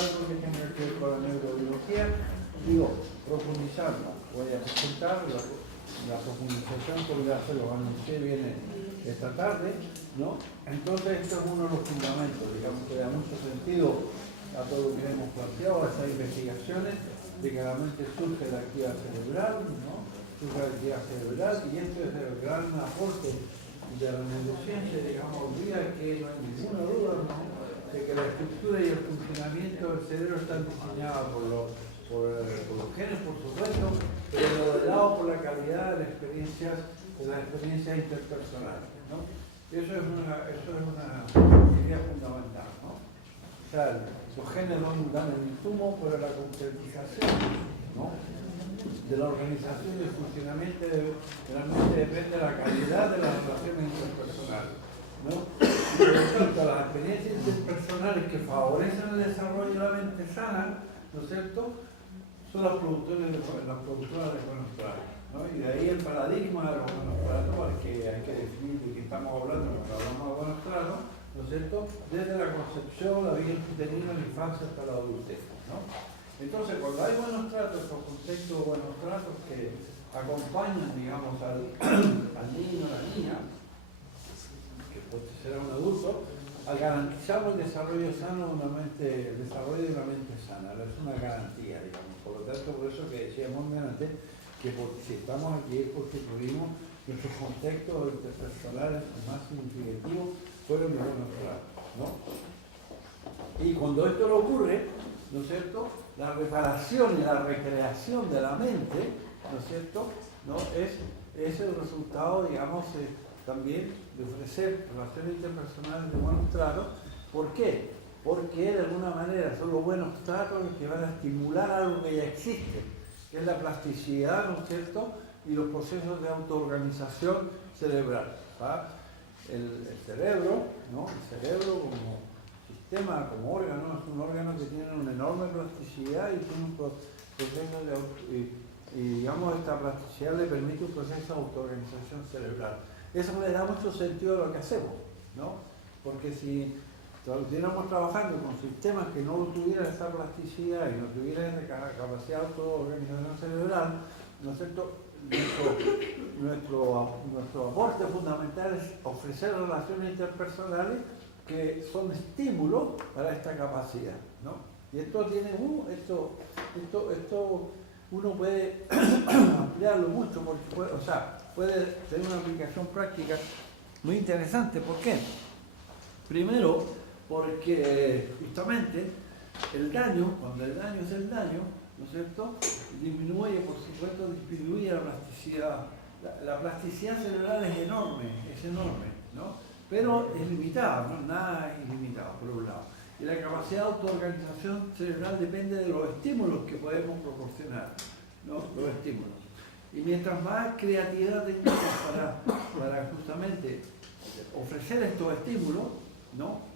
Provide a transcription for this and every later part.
algo que tenga que ver con la neurobiología, digo, profundizarla. Voy a presentar la profundización que voy a hacer, lo anuncié bien esta tarde, ¿no? Entonces esto es uno de los fundamentos, digamos, que da mucho sentido a todo lo que hemos planteado, a esas investigaciones de que la mente surge de la actividad cerebral, ¿no? Surge de la actividad cerebral, y esto es el gran aporte de la neurociencia, digamos, olvida que no hay ninguna duda, ¿no?, de que la estructura y el funcionamiento del cerebro están diseñados por los genes, por supuesto, pero de lado por la calidad de las experiencias interpersonales, ¿no? Eso es una idea fundamental, ¿no? O sea, los genes dan el insumo, pero la concretización, ¿no?, de la organización y el funcionamiento realmente depende de la calidad de las relaciones interpersonales, ¿no? Y por lo tanto, las experiencias interpersonales que favorecen el desarrollo de la mente sana, ¿no es cierto?, son las productoras de buenos tratos, ¿no? Y de ahí el paradigma de los buenos tratos, al que hay que definir de qué estamos hablando cuando hablamos de buenos tratos, ¿no es cierto?, desde la concepción, la vida uterina, la infancia hasta la adultez, ¿no? Entonces, cuando hay buenos tratos, estos conceptos de buenos tratos que acompañan, digamos, al niño o la niña, que puede ser un adulto, garantizamos el desarrollo sano de una mente, el desarrollo de una mente sana. Es una garantía, digamos. Por lo tanto, por eso que decíamos antes, que si estamos aquí es porque tuvimos nuestros contextos interpersonales más significativos fueron los buenos tratos, ¿no? Y cuando esto le ocurre, ¿no es cierto?, la reparación y la recreación de la mente, ¿no es cierto?, ¿no?, es el resultado, digamos, también de ofrecer relaciones interpersonales de buenos tratos. ¿Por qué? Porque de alguna manera son los buenos tratos los que van a estimular algo que ya existe, que es la plasticidad, ¿no es cierto?, y los procesos de autoorganización cerebral, ¿va? El cerebro, ¿no?, el cerebro como sistema, como órgano, es un órgano que tiene una enorme plasticidad y tiene un proceso y digamos, esta plasticidad le permite un proceso de autoorganización cerebral. Eso le da mucho sentido a lo que hacemos, ¿no? Porque si estuviéramos trabajando con sistemas que no tuvieran esa plasticidad y no tuvieran esa capacidad de autoorganización cerebral, ¿no es cierto?, nuestro aporte fundamental es ofrecer relaciones interpersonales que son estímulos para esta capacidad, ¿no? Y esto tiene esto uno puede ampliarlo mucho porque puede tener una aplicación práctica muy interesante. ¿Por qué? Primero, porque justamente el daño, cuando el daño es el daño, ¿no es cierto?, disminuye, por supuesto, disminuye la plasticidad. La plasticidad cerebral es enorme, ¿no? Pero es limitada, ¿no? Nada es ilimitado, por un lado. Y la capacidad de autoorganización cerebral depende de los estímulos que podemos proporcionar, ¿no? Los estímulos. Y mientras más creatividad tengamos para justamente ofrecer estos estímulos, ¿no?,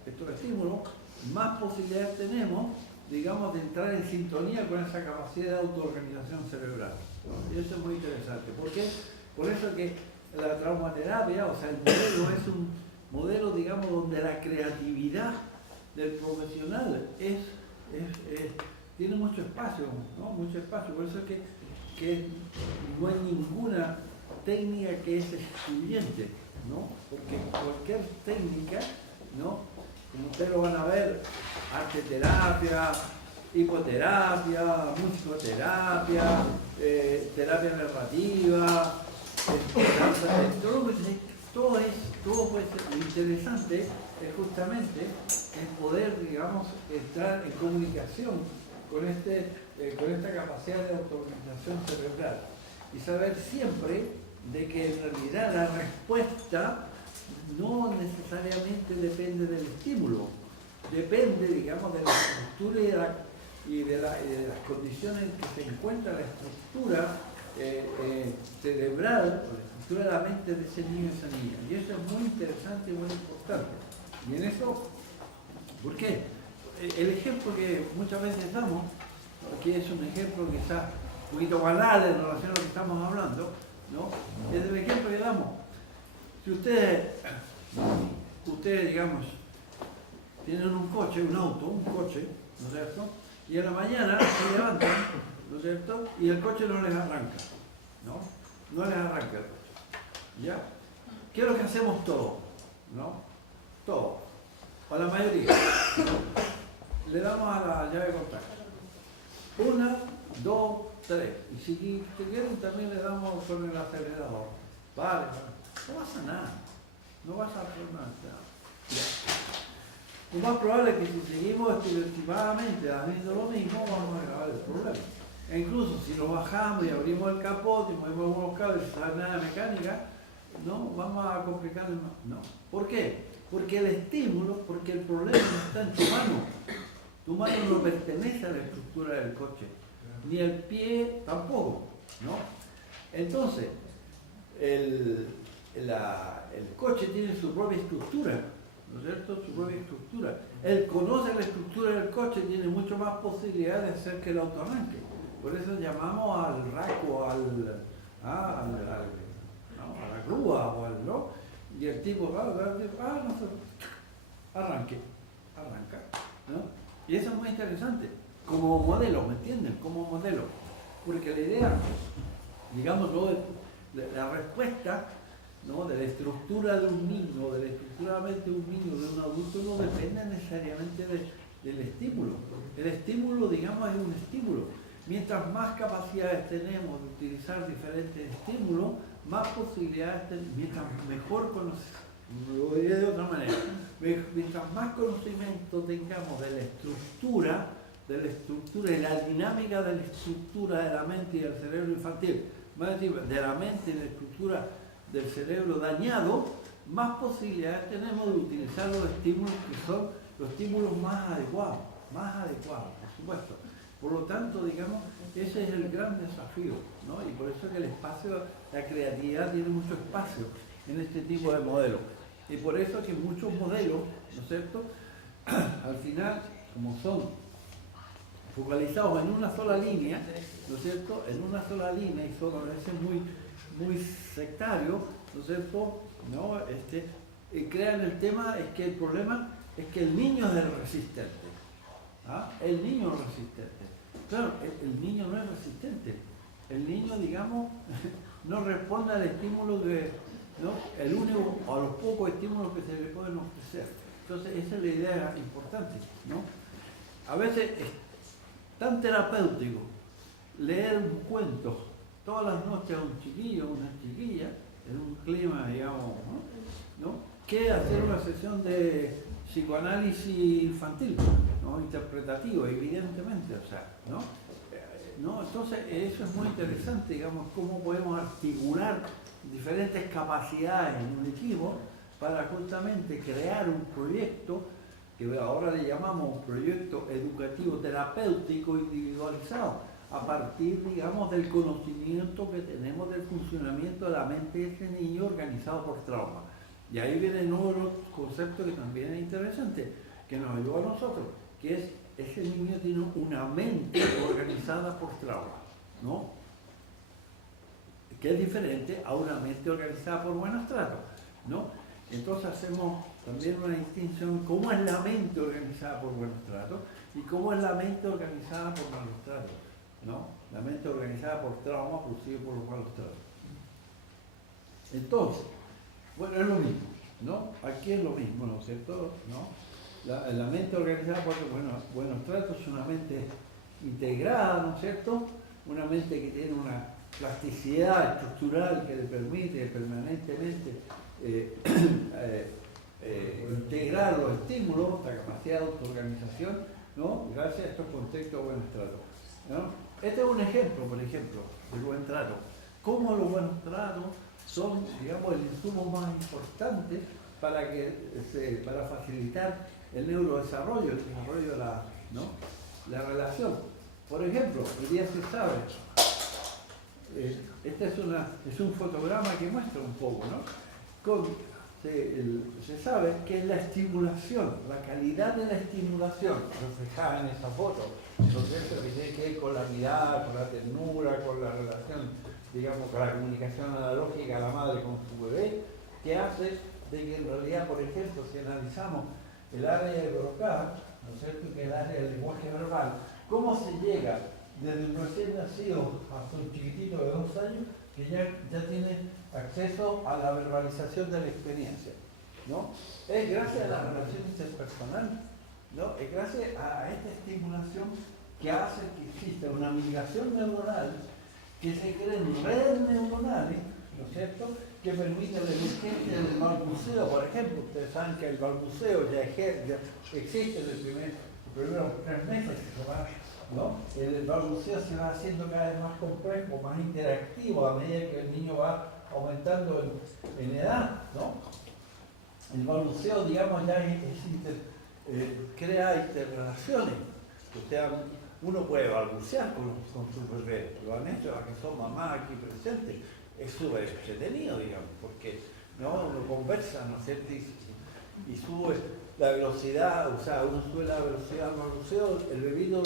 más posibilidades tenemos, digamos, de entrar en sintonía con esa capacidad de autoorganización cerebral, ¿no? Y eso es muy interesante. ¿Por qué? Por eso que la traumaterapia, o sea, el modelo es un modelo, digamos, donde la creatividad del profesional tiene mucho espacio, ¿no? Mucho espacio. Por eso es que no hay ninguna técnica que es excluyente, ¿no? Porque cualquier técnica, ¿no?, como ustedes lo van a ver, arteterapia, hipoterapia, musicoterapia, terapia narrativa, todo puede ser. Lo interesante es justamente el poder, digamos, entrar en comunicación con esta capacidad de autoorganización cerebral y saber siempre de que en realidad la respuesta no necesariamente depende del estímulo, depende, digamos, de la estructura y de las condiciones en que se encuentra la estructura cerebral o la estructura de la mente de ese niño o esa niña. Y eso es muy interesante y muy importante. Y en eso, ¿por qué? El ejemplo que muchas veces damos, aquí es un ejemplo quizás un poquito banal en relación a lo que estamos hablando, ¿no?, es el ejemplo que damos. Si ustedes, digamos, tienen un coche, ¿no es cierto? Y en la mañana se levantan, ¿no es cierto? Y el coche no les arranca, ¿no? No les arranca el coche, ¿ya? ¿Qué es lo que hacemos todos? ¿No? Todos, o la mayoría, ¿no? Le damos a la llave de contacto. 1, 2, 3. Y si quieren también le damos con el acelerador. Vale, no pasa nada. No pasa absolutamente nada. Lo más probable es que si seguimos estimadamente haciendo lo mismo, vamos a agravar el problema. E incluso si lo bajamos y abrimos el capot y movemos algunos cables y sale nada de mecánica, no, vamos a complicar el... No. ¿Por qué? Porque el estímulo, porque el problema no está en tu mano. Tu mano no pertenece a la estructura del coche, ni el pie tampoco, ¿no? Entonces, el coche tiene su propia estructura, ¿no es cierto? Su propia estructura. Él conoce la estructura del coche, tiene mucho más posibilidad de hacer que el auto arranque. Por eso llamamos al raco, a la grúa o al, ¿no? Y el tipo, no sé, arranca, ¿no? Y eso es muy interesante, como modelo, ¿me entienden? Como modelo. Porque la idea, digamos, ¿no? La respuesta, ¿no? De la estructura de un niño, de la estructura de la mente de un niño, de un adulto, no depende necesariamente del estímulo. El estímulo, digamos, es un estímulo. Mientras más capacidades tenemos de utilizar diferentes estímulos, más posibilidades tenemos, mientras mejor conocemos. Lo diré de otra manera. Mientras más conocimiento tengamos de la estructura y la dinámica de la estructura de la mente y del cerebro infantil, más decir, de la mente y la estructura del cerebro dañado, más posibilidades tenemos de utilizar los estímulos que son los estímulos más adecuados, por supuesto. Por lo tanto, digamos, ese es el gran desafío, ¿no? Y por eso que el espacio, la creatividad tiene mucho espacio en este tipo de modelos. Y por eso que muchos modelos, ¿no es cierto?, al final, como son focalizados en una sola línea, ¿no es cierto?, en una sola línea y son a veces muy sectarios, ¿no es cierto?, ¿no? Crean el tema, es que el problema es que el niño es el resistente. ¿Ah? El niño es resistente. Claro, el niño no es resistente. El niño, digamos, no responde al estímulo que, ¿no? El único o a los pocos estímulos que se le pueden ofrecer. Entonces, esa es la idea importante, ¿no? A veces es tan terapéutico leer un cuento todas las noches a un chiquillo o una chiquilla, en un clima, digamos, ¿no? Que hacer una sesión de psicoanálisis infantil, ¿no? Interpretativo, evidentemente, o sea, ¿no? Entonces, eso es muy interesante, digamos, cómo podemos articular diferentes capacidades en un equipo para justamente crear un proyecto que ahora le llamamos proyecto educativo terapéutico individualizado, a partir, digamos, del conocimiento que tenemos del funcionamiento de la mente de ese niño organizado por trauma. Y ahí viene otro concepto que también es interesante, que nos ayuda a nosotros, que es, ese niño tiene una mente organizada por trauma, ¿no? Que es diferente a una mente organizada por buenos tratos, ¿no? Entonces hacemos también una distinción, cómo es la mente organizada por buenos tratos y cómo es la mente organizada por malos tratos, ¿no? La mente organizada por trauma producido por los malos tratos. Entonces, bueno, es lo mismo, ¿no? Aquí es lo mismo, ¿no es cierto? ¿No? La mente organizada por buenos tratos es una mente integrada, ¿no es cierto? Una mente que tiene una plasticidad estructural que le permite permanentemente integrar los estímulos, la capacidad de autoorganización, ¿no? Gracias a estos contextos de buenos tratos, ¿no? Este es un ejemplo, por ejemplo, del buen trato. Cómo los buenos tratos son, digamos, el insumo más importante para facilitar el neurodesarrollo, el desarrollo de la relación. Por ejemplo, hoy día se sabe, este es un fotograma que muestra un poco, ¿no? Se sabe que es la estimulación, la calidad de la estimulación reflejada en esa foto, entonces que tiene que ver con la mirada, con la ternura, con la relación, digamos, con la comunicación analógica de la madre con su bebé, que hace de que en realidad, por ejemplo, si analizamos el área de Broca, ¿no es cierto?, que es el área del lenguaje verbal, ¿cómo se llega desde un recién nacido hasta un chiquitito de 2 años que ya tiene acceso a la verbalización de la experiencia? ¿No? Es gracias a la relación interpersonal, ¿no? Es gracias a esta estimulación que hace que exista una migración neuronal, que se creen redes neuronales, ¿no es cierto?, que permiten la emergencia del balbuceo. Por ejemplo, ustedes saben que el balbuceo ya existe en los primeros 3 meses, ¿no? El balbuceo se va haciendo cada vez más complejo, más interactivo a medida que el niño va aumentando en edad, ¿no? El balbuceo, digamos, ya crea interrelaciones. Uno puede balbucear con sus bebés, lo han hecho, las que son mamás aquí presentes. Es súper entretenido, digamos, porque ¿no? Uno conversa, ¿no es cierto? Y sube la velocidad, o sea, uno sube la velocidad al balbuceo, el bebito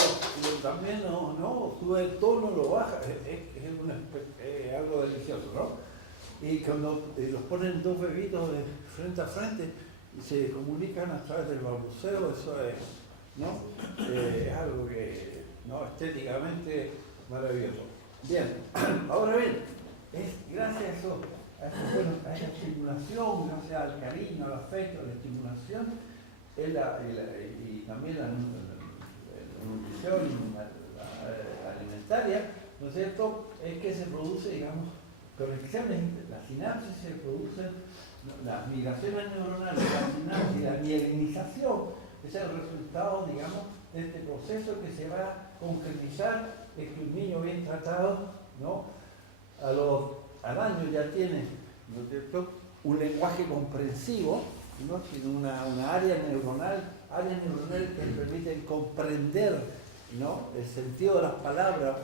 también no, sube el tono, lo baja, es algo delicioso, ¿no? Y cuando los ponen 2 bebitos de frente a frente y se comunican a través del balbuceo, eso es, ¿no? Es algo que, ¿no? Estéticamente maravilloso. Bien, ahora bien, es gracias a eso, a esa estimulación, gracias al cariño, al afecto, a la estimulación, y también la nutrición alimentaria, ¿no es cierto?, es que se produce, digamos, conexiones, la sinapsis se producen, las migraciones neuronales, la sinapsis, la mielinización, es el resultado, digamos, de este proceso que se va a concretizar en que un niño bien tratado, ¿no?, al año ya tiene, ¿no es cierto?, un lenguaje comprensivo, ¿no?, tiene una área neuronal que le permiten comprender, ¿no?, el sentido de las palabras,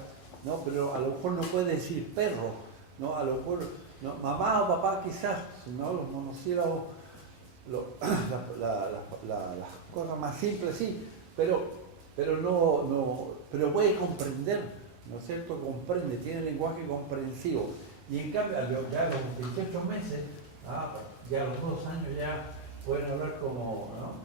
¿no?, pero a lo mejor no puede decir perro, ¿no? A lo mejor, ¿no?, mamá o papá quizás, ¿no?, los monosílabos, las cosas más simples sí, pero puede comprender, ¿no es cierto?, comprende, tiene lenguaje comprensivo. Y en cambio, ya a los 28 meses, ya a los 2 años ya pueden hablar como, ¿no?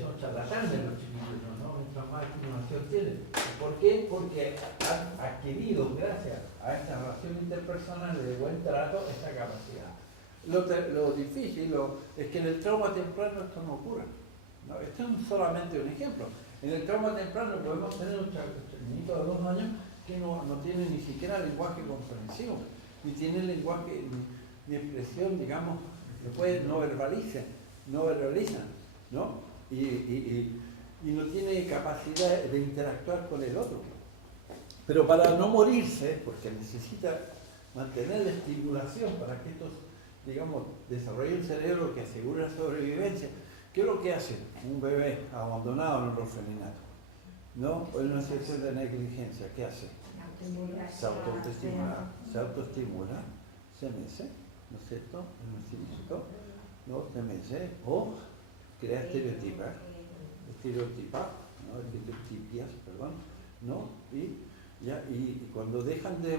Son charlatanes los chiquillos, ¿no? Mientras más estimulación tienen. ¿Por qué? Porque han adquirido, gracias a esta relación interpersonal de buen trato, esta capacidad. Lo difícil es que en el trauma temprano esto no ocurre, ¿no? Este es solamente un ejemplo. En el trauma temprano podemos tener un niñito de 2 años que no tiene ni siquiera lenguaje comprensivo, ni tiene lenguaje, ni expresión, digamos, después no verbalizan, ¿no? Y no tiene capacidad de interactuar con el otro. Pero para no morirse, porque necesita mantener la estimulación para que estos, digamos, desarrolle un cerebro que asegure la sobrevivencia, ¿qué es lo que hace un bebé abandonado en un orfanato? ¿No? O en una situación de negligencia, ¿qué hace? Se autoestimula, se mece, ¿no es cierto? El nacimiento, ¿no? Se mece, o crea estereotipias, ¿no? Estereotipias, perdón, ¿no? Y cuando dejan de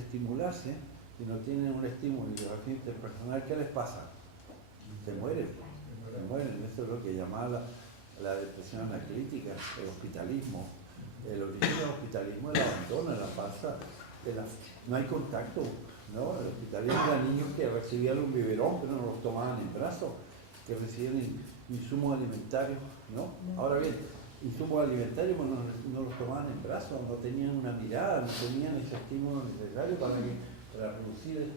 estimularse y no tienen un estímulo interpersonal, ¿qué les pasa? Se mueren. Eso es lo que llamaba la depresión analítica, el hospitalismo. El origen del hospitalismo es el abandono, la falsa, no hay contacto, ¿no? El hospitalismo era niños que recibían un biberón, pero no los tomaban en brazos, que recibían insumos alimentarios, ¿no? Ahora bien, insumos alimentarios pues no los tomaban en brazos, no tenían una mirada, no tenían ese estímulo necesario para producir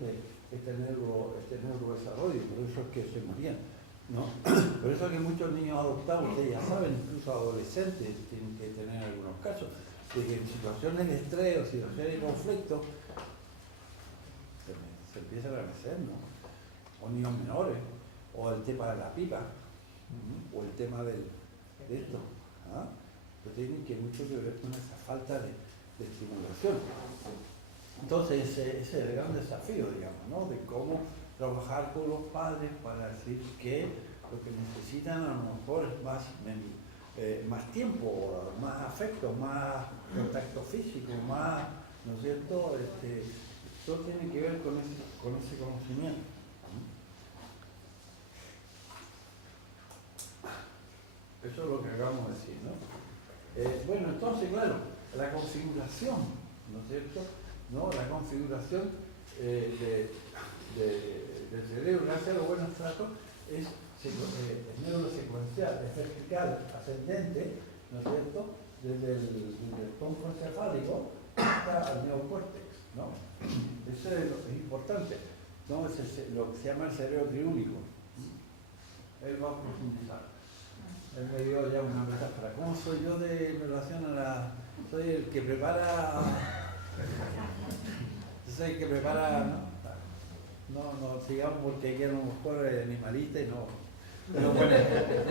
este neurodesarrollo, por eso es que se morían, ¿no? Por eso es que muchos niños adoptados, ustedes ya saben, incluso adolescentes tienen que tener algunos casos, de que en situaciones de estrés o situaciones de conflicto se empiezan a crecer, ¿no? O niños menores, o el tema de la pipa, o el tema de esto, que tienen que mucho que ver con esa falta de estimulación. Entonces ese es el gran desafío, digamos, ¿no? De cómo trabajar con los padres para decir que lo que necesitan a lo mejor es más tiempo, más afecto, más contacto físico, más, ¿no es cierto? Todo tiene que ver con ese conocimiento. Eso es lo que acabamos de decir, ¿no? Bueno, entonces, claro, la configuración, ¿no es cierto? ¿No? La configuración del cerebro, gracias a los buenos tratos, es neurosecuencial, es vertical, ascendente, ¿no es cierto? Desde el tronco encefálico hasta el neocórtex, ¿no? Eso es lo que es importante, ¿no? Es lo que se llama el cerebro triúnico. Él va a profundizar. Él me dio ya una metáfora. ¿Cómo soy yo en relación a la... Soy el que prepara... Soy el que prepara... No sigamos porque aquí a lo mejor es animalista y no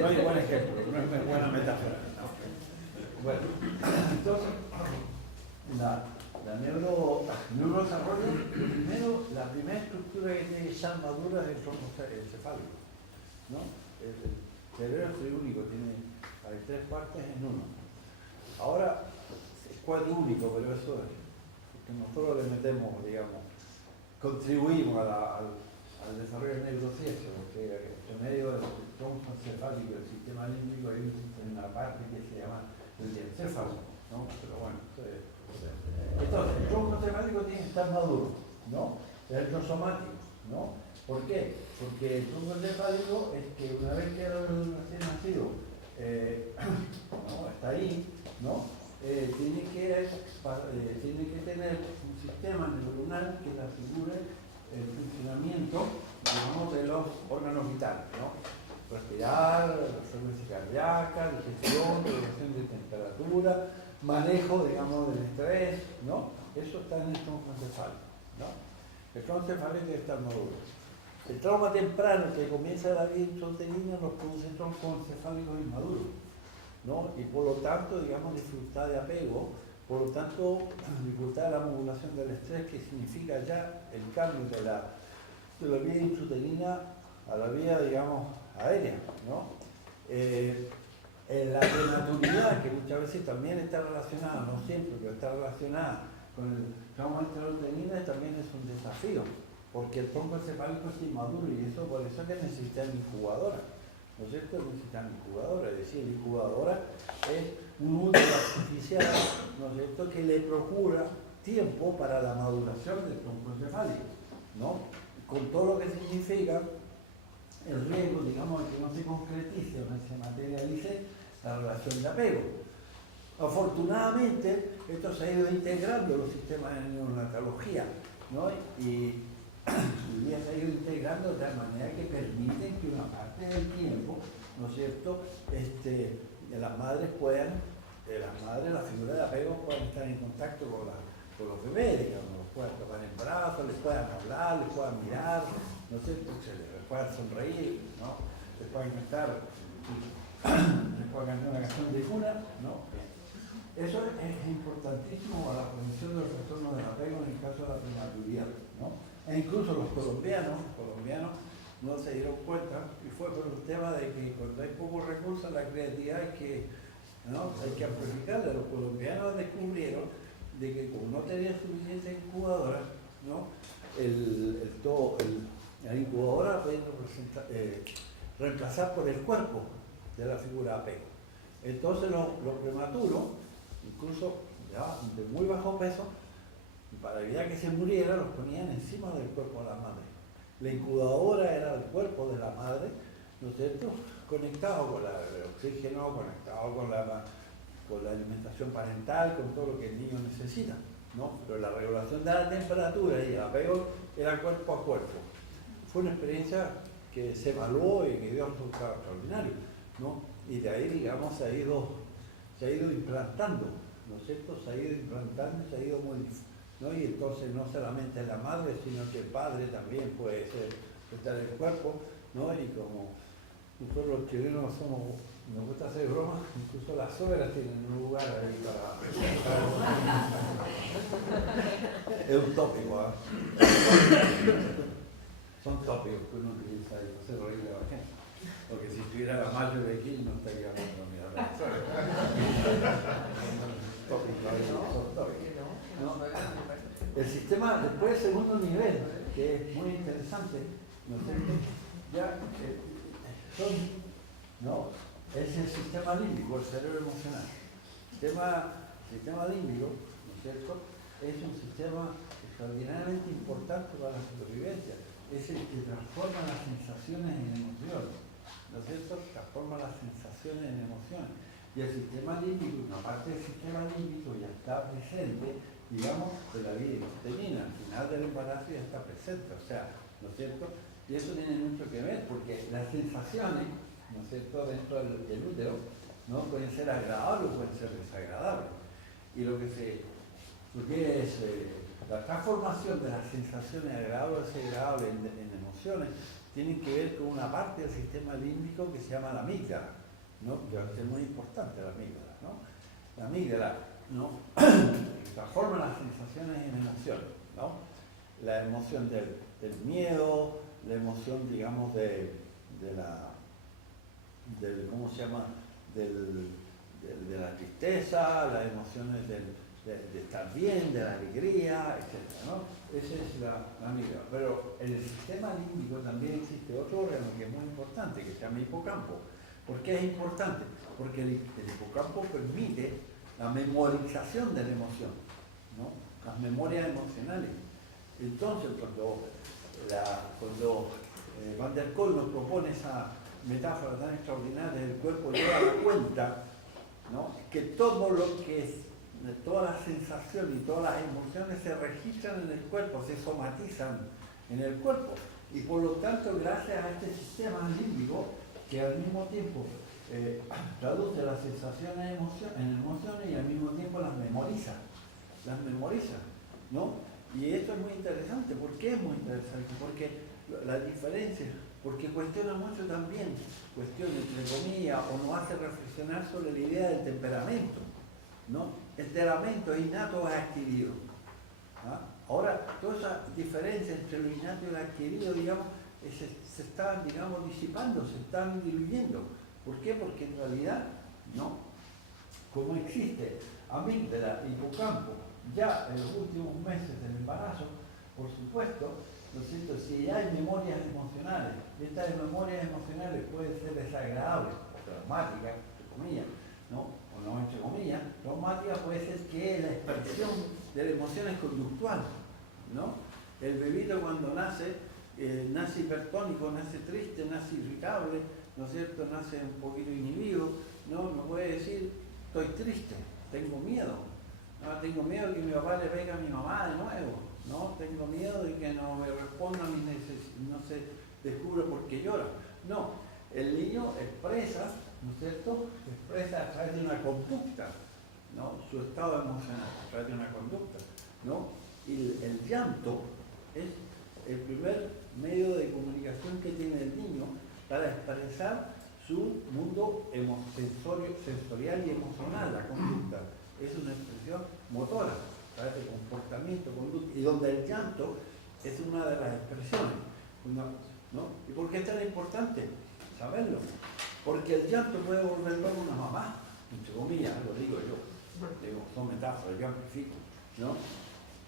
hay buen ejemplo, no es buena metáfora. Bueno, entonces, la neurodesarrollo, primero, la primera estructura que tiene que estar madura es el tronco encefálico, ¿no? El cerebro es triúnico, hay 3 partes en uno. Ahora es cuadrúnico, pero eso es porque nosotros le metemos, digamos, contribuimos al desarrollo del neurociencia, porque en medio del tronco encefálico y del sistema límbico hay una parte que se llama el encéfalo, ¿no? Pero bueno, entonces el tronco encefálico tiene que estar maduro, ¿no? Es el somático, ¿no? ¿Por qué? Porque el tronco encefálico es que una vez que el recién nacido ¿no? Está ahí, ¿no? Tiene que tener un sistema neuronal que le asegure el funcionamiento, digamos, de los órganos vitales, ¿no? Respirar, frecuencia cardíaca, digestión, regulación de temperatura, manejo, digamos, del estrés, ¿no? Eso está en el tronco encefálico, ¿no? El tronco encefálico debe estar maduro. El trauma temprano que comienza la vida intrauterina nos produce troncos encefálicos inmaduros, ¿no? Y por lo tanto, digamos, dificultad de apego, por lo tanto, dificultad de la modulación del estrés, que significa ya el cambio de la vía intrauterina a la vía, digamos, aérea, ¿no? La prematuridad, que muchas veces también está relacionada, no siempre, pero está relacionada con el trauma intrauterina, también es un desafío, porque el tronco encefálico es inmaduro y eso por eso es que necesitan incubadora, ¿no es cierto? Necesitan incubadora, es decir, la incubadora es un útero artificial, ¿no es cierto?, que le procura tiempo para la maduración del tronco encefálico, ¿no? Con todo lo que significa el riesgo, digamos, de que no se concretice o no se materialice la relación de apego. Afortunadamente, esto se ha ido integrando en los sistemas de neonatología, ¿no? Y día se ha ido integrando de tal manera que permiten que una parte del tiempo, ¿no es cierto?, las madres puedan, la figura de apego puedan estar en contacto con los bebés, digamos, los puedan tomar en brazos, les puedan hablar, les puedan mirar, ¿no es cierto?, les puedan sonreír, ¿no?, les puedan cantar una canción de cuna, ¿no? Eso es importantísimo para la prevención de los trastornos del apego en el caso de la prematuridad, ¿no? E incluso los colombianos no se dieron cuenta, y fue por el tema de que cuando hay pocos recursos, la creatividad hay que amplificarla. Los colombianos descubrieron de que como no tenían suficientes incubadoras, ¿no?, la incubadora la pueden reemplazar por el cuerpo de la figura de apego. Entonces los prematuros, incluso ya de muy bajo peso, para evitar que se muriera, los ponían encima del cuerpo de la madre. La incubadora era el cuerpo de la madre, ¿no es cierto?, conectado con el oxígeno, conectado con la alimentación parental, con todo lo que el niño necesita, ¿no? Pero la regulación de la temperatura y el apego era cuerpo a cuerpo. Fue una experiencia que se evaluó y que dio un resultado extraordinario, ¿no? Y de ahí, digamos, se ha ido implantando, ¿no es cierto?, se ha ido implantando, se ha ido modificando, ¿no? Y entonces no solamente la madre, sino que el padre también puede estar en el cuerpo, ¿no? Y como nosotros los chilenos nos gusta hacer bromas, incluso las suegras tienen un lugar ahí para es un tópico, ¿eh? Son tópicos que uno utiliza y no se reír a la gente. Porque si estuviera la madre de aquí no estaría hablando ni a la suegra. ¿No? El sistema, después el segundo nivel, que es muy interesante, ¿no es cierto? Ya son, ¿no?, es el sistema límbico, el cerebro emocional. El sistema límbico, ¿no es cierto?, es un sistema extraordinariamente importante para la supervivencia. Es el que transforma las sensaciones en emociones, ¿no es cierto? Transforma las sensaciones en emociones. Y el sistema límbico, una parte del sistema límbico ya está presente, digamos, de la vida intrauterina. Al final del embarazo ya está presente, o sea, ¿no es cierto? Y eso tiene mucho que ver, porque las sensaciones, ¿no es cierto?, dentro del útero, ¿no?, pueden ser agradables o pueden ser desagradables. Y lo que es la transformación de las sensaciones agradables o desagradables en emociones tiene que ver con una parte del sistema límbico que se llama la amígdala, ¿no?, que es muy importante la amígdala, ¿no? La amígdala, ¿no?, transforma las sensaciones en emociones, ¿no? La emoción del miedo, la emoción, digamos, ¿cómo se llama?, de la tristeza, las emociones de estar bien, de la alegría, etc., ¿no? Esa es la amígdala. Pero en el sistema límbico también existe otro órgano que es muy importante, que se llama hipocampo. ¿Por qué es importante? Porque el hipocampo permite la memorización de la emoción, ¿no?, las memorias emocionales. Entonces, cuando Van der Kolk nos propone esa metáfora tan extraordinaria del cuerpo, lleva a la cuenta, ¿no?, que todo lo que es, todas las sensaciones y todas las emociones se registran en el cuerpo, se somatizan en el cuerpo. Y por lo tanto, gracias a este sistema límbico, que al mismo tiempo traduce las sensaciones en emociones y al mismo tiempo las memoriza, ¿no? Y esto es muy interesante. ¿Por qué es muy interesante? Porque la diferencia, porque cuestiona mucho también, cuestiona entre comillas, o nos hace reflexionar sobre la idea del temperamento, ¿no? El temperamento es innato o es adquirido. ¿Ah? Ahora, toda esa diferencia entre lo innato y lo adquirido, digamos, se están, digamos, disipando, se están diluyendo. ¿Por qué? Porque en realidad, ¿no?, como existe amígdala, hipocampo, ya en los últimos meses del embarazo, por supuesto, ¿no es cierto?, si ya hay memorias emocionales, y estas memorias emocionales pueden ser desagradables o traumáticas, entre comillas, ¿no?, o no entre comillas, traumática puede ser que la expresión de la emoción es conductual, ¿no? El bebito cuando nace hipertónico, nace triste, nace irritable, ¿no es cierto?, nace un poquito inhibido, ¿no? No puede decir, estoy triste, tengo miedo, ¿no? Tengo miedo de que mi papá le pegue a mi mamá de nuevo, ¿no? Tengo miedo de que no me responda a mis necesidades, no se descubre por qué llora. No, el niño expresa, ¿no es cierto?, expresa a través de una conducta, ¿no?, su estado emocional, a través de una conducta, ¿no? Y el llanto es el primer medio de comunicación que tiene el niño para expresar su mundo sensorial y emocional. La conducta es una expresión motora, a través de comportamiento, conducta, y donde el llanto es una de las expresiones, ¿no? ¿Y por qué es tan importante saberlo? Porque el llanto puede volver luego una mamá, entre comillas, lo digo yo, son metáforas, yo amplifico, ¿no?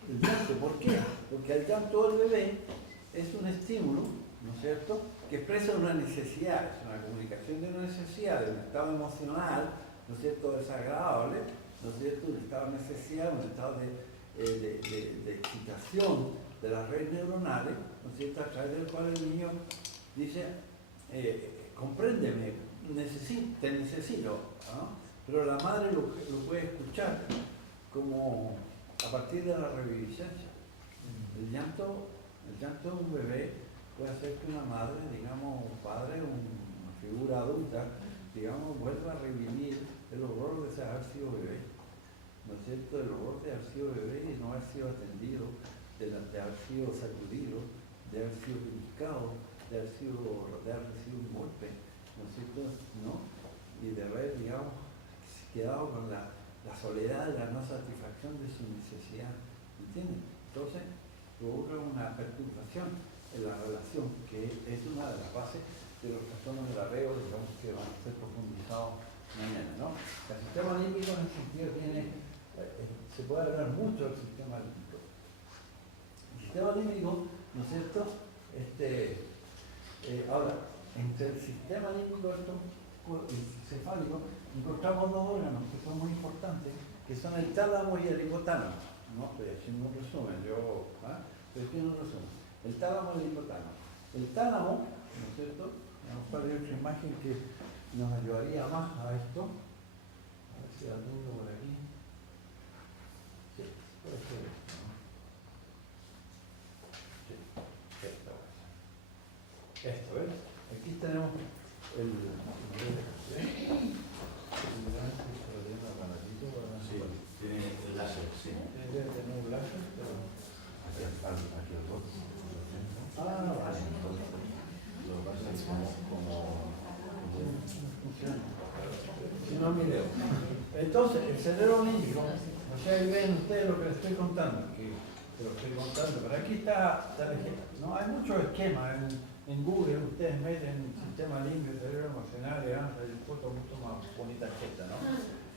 El llanto, ¿por qué? Porque el llanto del bebé es un estímulo, ¿no es cierto?, que expresa una necesidad, es una comunicación de una necesidad, de un estado emocional, ¿no es cierto?, desagradable, ¿no es cierto?, un estado de necesidad, un estado de excitación de las redes neuronales, ¿no es cierto?, a través del cual el niño dice, compréndeme, te necesito, ¿no? Pero la madre lo puede escuchar como a partir de la reviviscencia. El llanto de un bebé puede hacer que una madre, digamos, un padre, una figura adulta, digamos, vuelva a revivir el horror de haber sido bebé, ¿no es cierto?, el horror de haber sido bebé y no haber sido atendido, de haber sido sacudido, de haber sido criticado, de haber recibido un golpe, ¿no es cierto?, ¿no? Y de haber, digamos, quedado con la soledad y la no satisfacción de su necesidad, ¿entiendes? Entonces, provoca una perturbación en la relación, que es una de las bases de los trastornos del apego, digamos, que van a ser profundizados mañana, ¿no? El sistema límbico en ese sentido se puede hablar mucho del sistema límbico. El sistema límbico, ¿no es cierto?, ahora, entre el sistema límbico encefálico, encontramos dos órganos que son muy importantes, que son el tálamo y el hipotálamo. No estoy haciendo un resumen, estoy haciendo un resumen. El tálamo y el hipotálamo. El tálamo, ¿no es cierto? Vamos a ver otra imagen que nos ayudaría más a esto. A ver si alguno por aquí. Sí, puede ser esto, ¿no? Sí, esto, ¿ves? Aquí tenemos el sí, tiene el láser, sí. debe tener un láser, pero Aquí el bot. vale. Lo que pasa es como Funciona. Si no, mire. Entonces, el cerebro límbico, o sea, ahí ven ustedes lo que les estoy contando, pero aquí está el ejemplo. ¿No? Hay muchos esquemas en Google, ustedes meten sistema límbico, cerebro emocional, y hay fotos mucho más bonitas que esta, ¿no?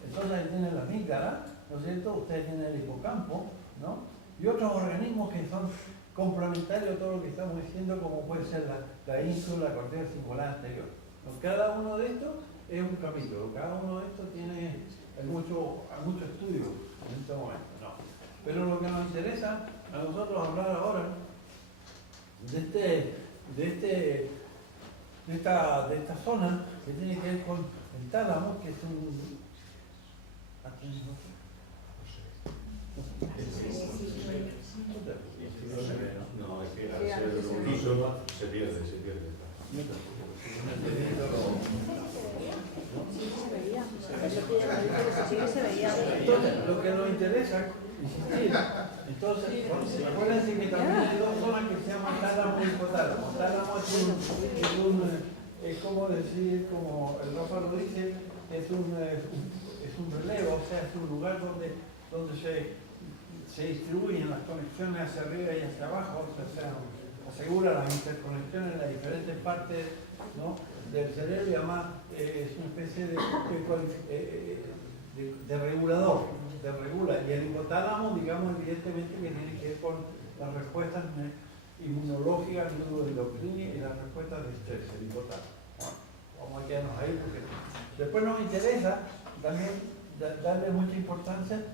Entonces ahí tienen la amígdala, ¿no es cierto? Ustedes tienen el hipocampo, ¿no? Y otros organismos que son complementarios a todo lo que estamos diciendo, como puede ser la ínsula, la corteza cingulada anterior. ¿No? Cada uno de estos es un capítulo, cada uno de estos tiene mucho estudio en este momento, ¿no? Pero lo que nos interesa a nosotros hablar ahora de esta zona que tiene que ver con el tálamo, que es un... no, es que al ser un uso se pierde. Entonces, lo que nos interesa, insistir, entonces, acuérdense que también hay dos zonas que se llaman tálamo y hipotálamo. Tálamo es como decir, como el Rafa lo dice, es un relevo, o sea, es un lugar donde se distribuyen las conexiones hacia arriba y hacia abajo, o sea, asegura las interconexiones en las diferentes partes, ¿no?, del cerebro, y además es una especie de regulador, regula. Y el hipotálamo, digamos, evidentemente que tiene que ver con las respuestas inmunológicas, neuroendocrinas y las respuestas de estrés, el hipotálamo. Bueno, vamos a quedarnos ahí porque después nos interesa también darle mucha importancia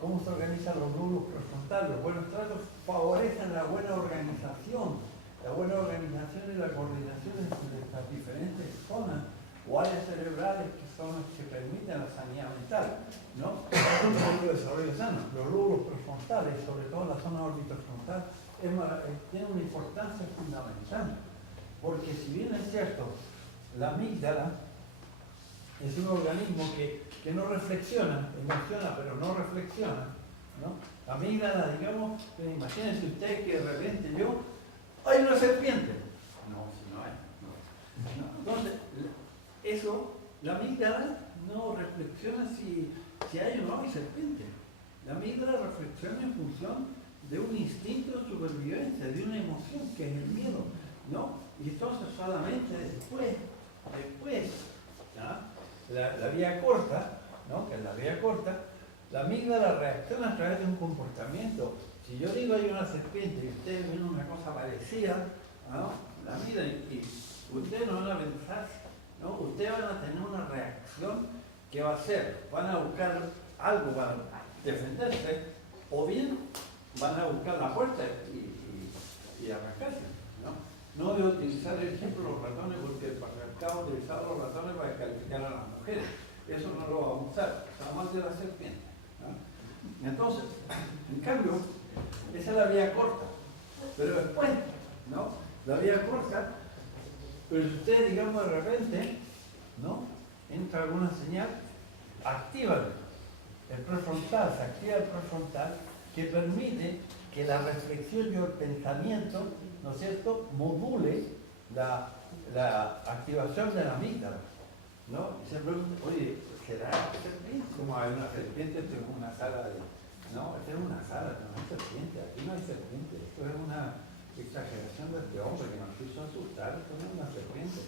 cómo se organizan los glóbulos prefrontales. Los buenos tratos favorecen la buena organización y la coordinación entre estas diferentes zonas o áreas cerebrales que son las que permiten la sanidad mental, ¿no? El desarrollo sano. Los glóbulos prefrontales, sobre todo la zona orbitofrontal, tiene una importancia fundamental, porque si bien es cierto, la amígdala es un organismo que no reflexiona, emociona, pero no reflexiona, ¿no? La amígdala, digamos, imagínense ustedes que de repente hay una serpiente. No, si no hay. No. Entonces, la amígdala no reflexiona si hay o no hay serpiente. La amígdala reflexiona en función de un instinto de supervivencia, de una emoción que es el miedo, ¿no? Y entonces solamente después, ¿ya?, la vía corta, ¿no?, que es la vía corta, la amígdala reacciona a través de un comportamiento. Si yo digo hay una serpiente y ustedes ven una cosa parecida, ¿no?, la miran y ustedes no van a pensar, ¿no?, ustedes van a tener una reacción que va a ser, van a buscar algo para defenderse, o bien van a buscar la puerta y arrancarse, ¿no? No voy a utilizar el ejemplo de los ratones, porque el patriarcado ha utilizado los ratones para descalificar a las mujeres. Eso no lo vamos a usar, vamos a hacer la serpiente, ¿no? Entonces, en cambio, esa es la vía corta, pero después, ¿no?, la vía corta, pero si ustedes, digamos, de repente, ¿no?, entra alguna señal, activa el prefrontal, se activa el prefrontal, que permite que la reflexión y el pensamiento, ¿no es cierto?, module la activación de la amígdala, ¿no? Y se pregunta, oye, ¿será serpiente? Como hay una serpiente en una sala de... No, esta es una sala, no hay serpiente, aquí no hay serpiente, esto es una exageración de este hombre que nos quiso asustar, esto no es una serpiente.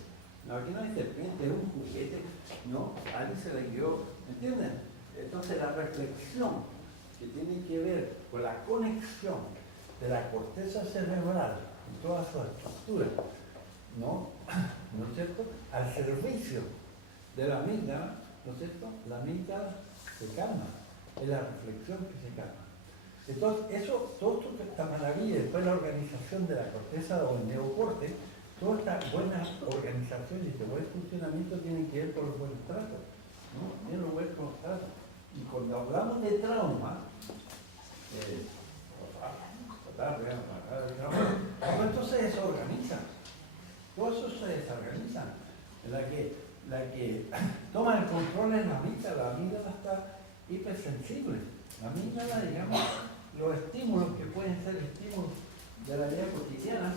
No, aquí no hay serpiente, es un juguete, ¿no? Alguien se la guió, ¿entienden? Entonces la reflexión que tiene que ver con la conexión de la corteza cerebral en todas sus estructuras, ¿no?, ¿no es cierto?, al servicio de la amígdala, ¿no es cierto?, la amígdala se calma, es la reflexión que se calma. Entonces, todo esto, esta maravilla, después la organización de la corteza o el neocorte, toda esta buena organización y este buen funcionamiento tiene que ver con los buenos tratos, ¿no? Tiene los buenos tratos. Y cuando hablamos de trauma, todo esto se desorganiza, todo eso se desorganiza. La que toma el control es la amígdala está hipersensible. La amígdala, digamos, los estímulos que pueden ser estímulos de la vida cotidiana,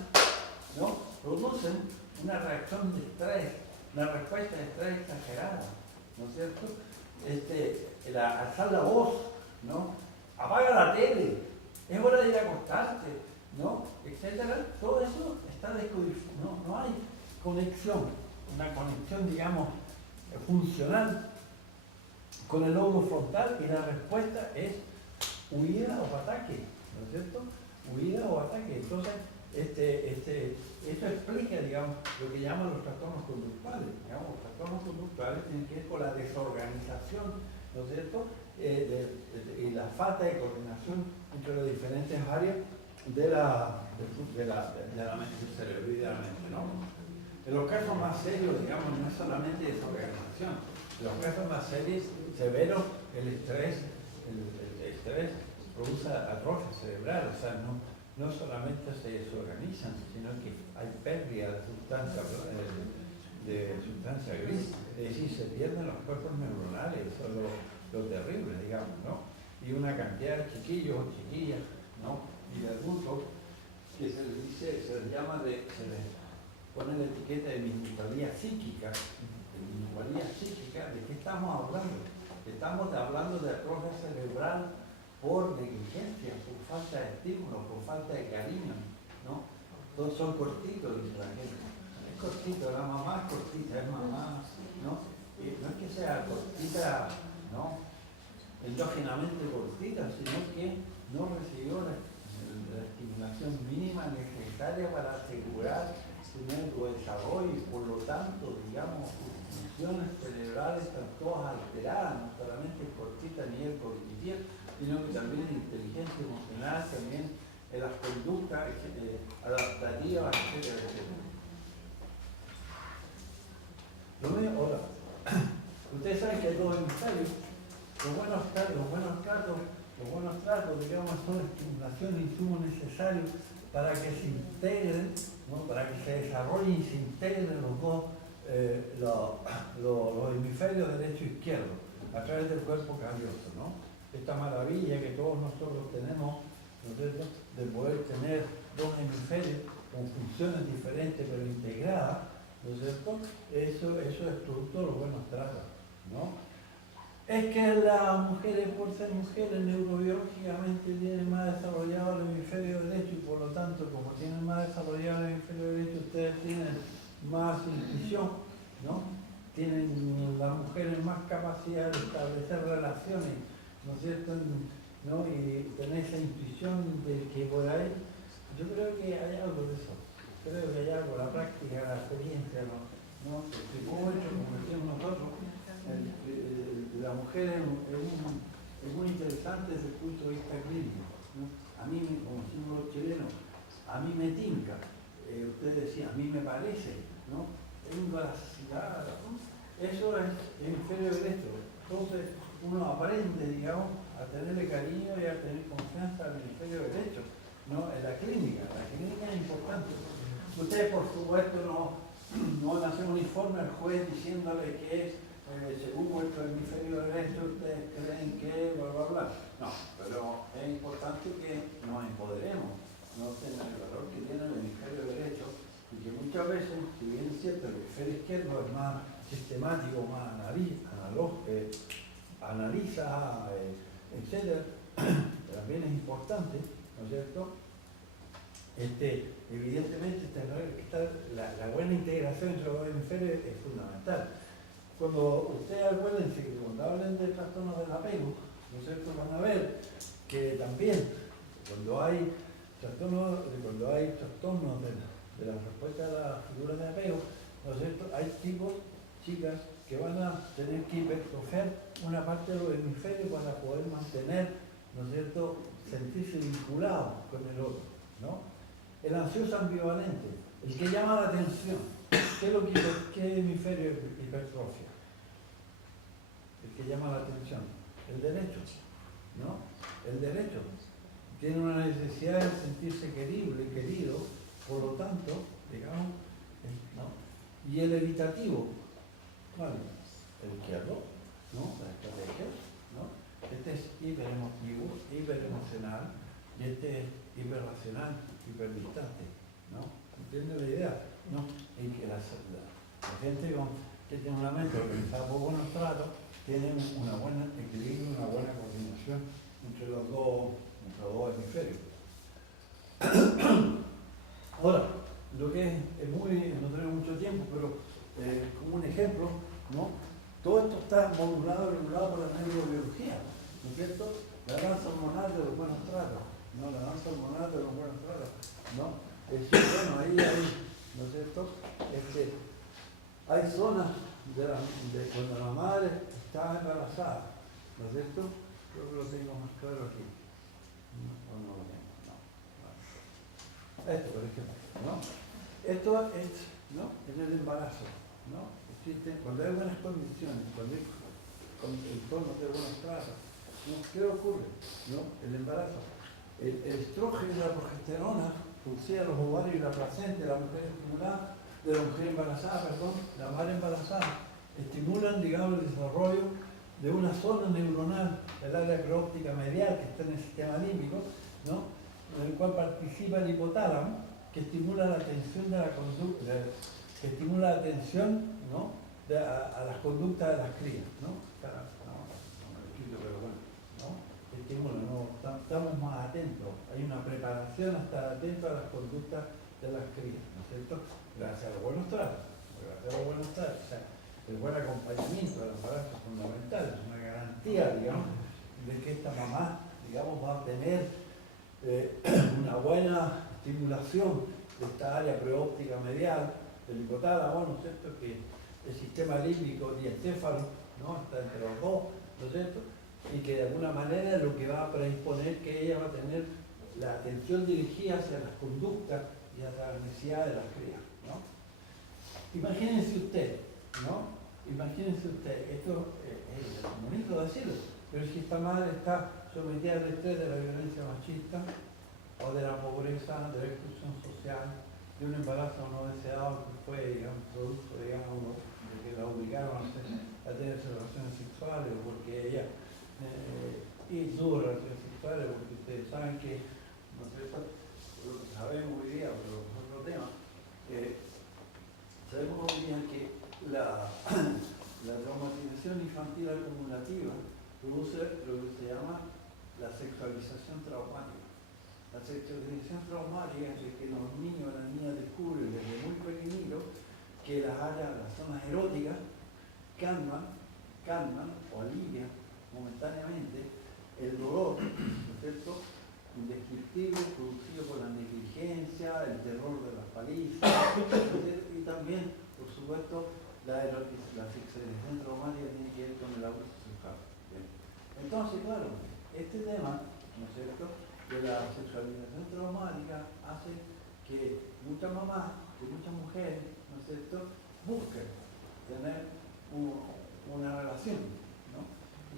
¿no?, producen una reacción de estrés, una respuesta de estrés exagerada, ¿no es cierto? Alzar la voz, ¿no?, apaga la tele, es hora de ir a acostarte, ¿no?, etcétera. Todo eso está descodificado, no hay conexión, una conexión, digamos, funcional con el lóbulo frontal, y la respuesta es huida o ataque, ¿no es cierto? Huida o ataque. Entonces, esto explica, digamos, lo que llaman los trastornos conductuales. Digamos, los trastornos conductuales tienen que ver con la desorganización, ¿no es cierto?, y la falta de coordinación entre las diferentes áreas de la mente, del cerebro y de la mente, ¿no? En los casos más serios, digamos, no es solamente desorganización. En los casos más serios, severos, el estrés produce atrofia cerebral, o sea, no solamente se desorganizan, sino que hay pérdida de sustancia gris, es decir, se pierden los cuerpos neuronales, eso es lo terrible, digamos, ¿no? Y una cantidad de chiquillos o chiquillas, ¿no?, y de adultos que se les pone la etiqueta de minusvalía psíquica. ¿De qué estamos hablando? Estamos hablando de atrofia cerebral por negligencia, por falta de estímulo, por falta de cariño, ¿no? Todos son cortitos, dice la gente. Es cortito, la mamá es cortita, es mamá, ¿no? Y no es que sea cortita, ¿no?, endógenamente cortita, sino que no recibió la estimulación mínima necesaria para asegurar su neurodesarrollo, y por lo tanto, digamos, sus funciones cerebrales están todas alteradas, no solamente cortita a nivel cognitivo, sino que también inteligencia emocional, también en las conductas adaptativas, etcétera, etcétera. Ahora, ustedes saben que hay dos hemisferios. Los buenos tratos, digamos, son estimulación e insumos necesarios para que se integren, ¿no?, para que se desarrollen y se integren los hemisferios derecho e izquierdo a través del cuerpo calloso, ¿no? Esta maravilla que todos nosotros tenemos, ¿no es cierto?, de poder tener dos hemisferios con funciones diferentes pero integradas, ¿no es cierto? Eso es producto de los buenos tratos, ¿no? Es que las mujeres, por ser mujeres, neurobiológicamente tienen más desarrollado el hemisferio derecho, y por lo tanto, como tienen más desarrollado el hemisferio derecho, ustedes tienen más intuición, ¿no? Tienen las mujeres más capacidad de establecer relaciones, ¿no es cierto?, ¿no?, y tener esa intuición de que por ahí, yo creo que hay algo de eso, creo que hay algo, la práctica, la experiencia, ¿no? Porque como decimos nosotros, la mujer es muy interesante desde el punto de vista clínico, ¿no? A mí, como decimos los chilenos, a mí me tinca, ustedes decían, a mí me parece, ¿no? Tengo la ciudad, ¿no? Eso es el hemisferio derecho. Entonces uno aprende, digamos, a tenerle cariño y a tener confianza al hemisferio derecho, ¿no? En la clínica es importante. Ustedes, por supuesto, no van a hacer un informe al juez diciéndole que es según vuestro hemisferio derecho ustedes creen que bla bla bla. No, pero es importante que nos empoderemos, no tengan el valor que tiene el hemisferio derecho, y que muchas veces, si bien es cierto, el hemisferio izquierdo es más sistemático, más analiza, etcétera, también es importante, ¿no es cierto? Evidentemente la buena integración entre los hemisferios es fundamental. Cuando ustedes acuérdense que cuando hablen de trastornos del apego, ¿no es cierto?, van a ver que también cuando hay trastornos de la respuesta a las figuras de apego, ¿no es cierto? Hay chicos, chicas que van a tener que hipertrofiar una parte de los hemisferios para poder mantener, ¿no es cierto?, sentirse vinculados con el otro, ¿no? El ansioso ambivalente, el que llama la atención. ¿Qué hemisferio hipertrofia? El que llama la atención. El derecho, ¿no? El derecho tiene una necesidad de sentirse querible, querido, por lo tanto, digamos, ¿no? Y el evitativo, ¿cuál? El izquierdo, ¿no? La estrategia, ¿no? Este es hiperemotivo, hiperemocional, y este es hiperracional, hiperdistante, ¿no? ¿Entienden la idea? ¿No? En que la gente que tiene una mente organizada por buenos tratos tiene un buen equilibrio, una buena coordinación entre los dos hemisferios. Ahora, lo que es muy, no tenemos mucho tiempo, pero como un ejemplo, ¿no? Todo esto está modulado, regulado por la neurobiología, ¿no es cierto? La danza hormonal de los buenos tratos, ¿no? La danza hormonal de los buenos tratos, ¿no? Es decir, bueno, ahí hay, ¿no es cierto? Hay zonas de cuando la madre está embarazada, ¿no es cierto? Creo que lo tengo más claro aquí. No lo tengo, no. Esto, por ejemplo, ¿no? Esto es, ¿no? Es el embarazo, ¿no? Existe, cuando hay buenas condiciones, cuando hay entornos de buenos tratos, ¿no? ¿Qué ocurre? ¿No? El embarazo. El estrógeno y la progesterona, producida los ovarios y la placenta de la mujer estimulada, de la mujer embarazada, perdón, la madre embarazada, estimulan, digamos, el desarrollo de una zona neuronal, el área preóptica medial que está en el sistema límbico, ¿no? En el cual participa el hipotálamo, que estimula la atención de la conducta, que estimula la atención, ¿no? a las conductas de las crías, ¿no? Pero bueno, ¿no? Estimula, ¿no? Estamos más atentos, hay una preparación hasta atento a las conductas de las crías, ¿no es cierto? Gracias a los buenos tratos, o sea, el buen acompañamiento del embarazo es fundamental, es una garantía, digamos, de que esta mamá, digamos, va a tener una buena estimulación de esta área preóptica medial, del hipotálamo, ¿no es cierto?, que el sistema límbico y encéfalo, ¿no?, está entre los dos, ¿no es cierto?, y que de alguna manera es lo que va a predisponer que ella va a tener la atención dirigida hacia las conductas y hacia las necesidades de las crías, ¿no? Imagínense usted, ¿no? Imagínense usted, esto es bonito decirlo, pero si esta madre está sometida al estrés de la violencia machista o de la pobreza, de la exclusión social, de un embarazo no deseado que fue, digamos, producto, digamos, de que la obligaron a tener relaciones sexuales o porque ella hizo relaciones sexuales, porque ustedes saben que, no sé, lo que sabemos hoy día, pero es otro tema, sabemos hoy día que la traumatización infantil acumulativa produce lo que se llama la sexualización traumática. La sexualización traumática es que los niños y las niñas descubren desde muy pequeñitos que las áreas, las zonas eróticas calman o alivian momentáneamente el dolor, ¿no es cierto?, indescriptible producido por la negligencia, el terror de las palizas, y también, por supuesto, la sexualización traumática tiene que ver con el abuso sexual. Bien. Entonces, claro, este tema, ¿no es cierto?, de la sexualización traumática hace que muchas mamás, que muchas mujeres, ¿no es cierto?, busquen tener una relación, ¿no?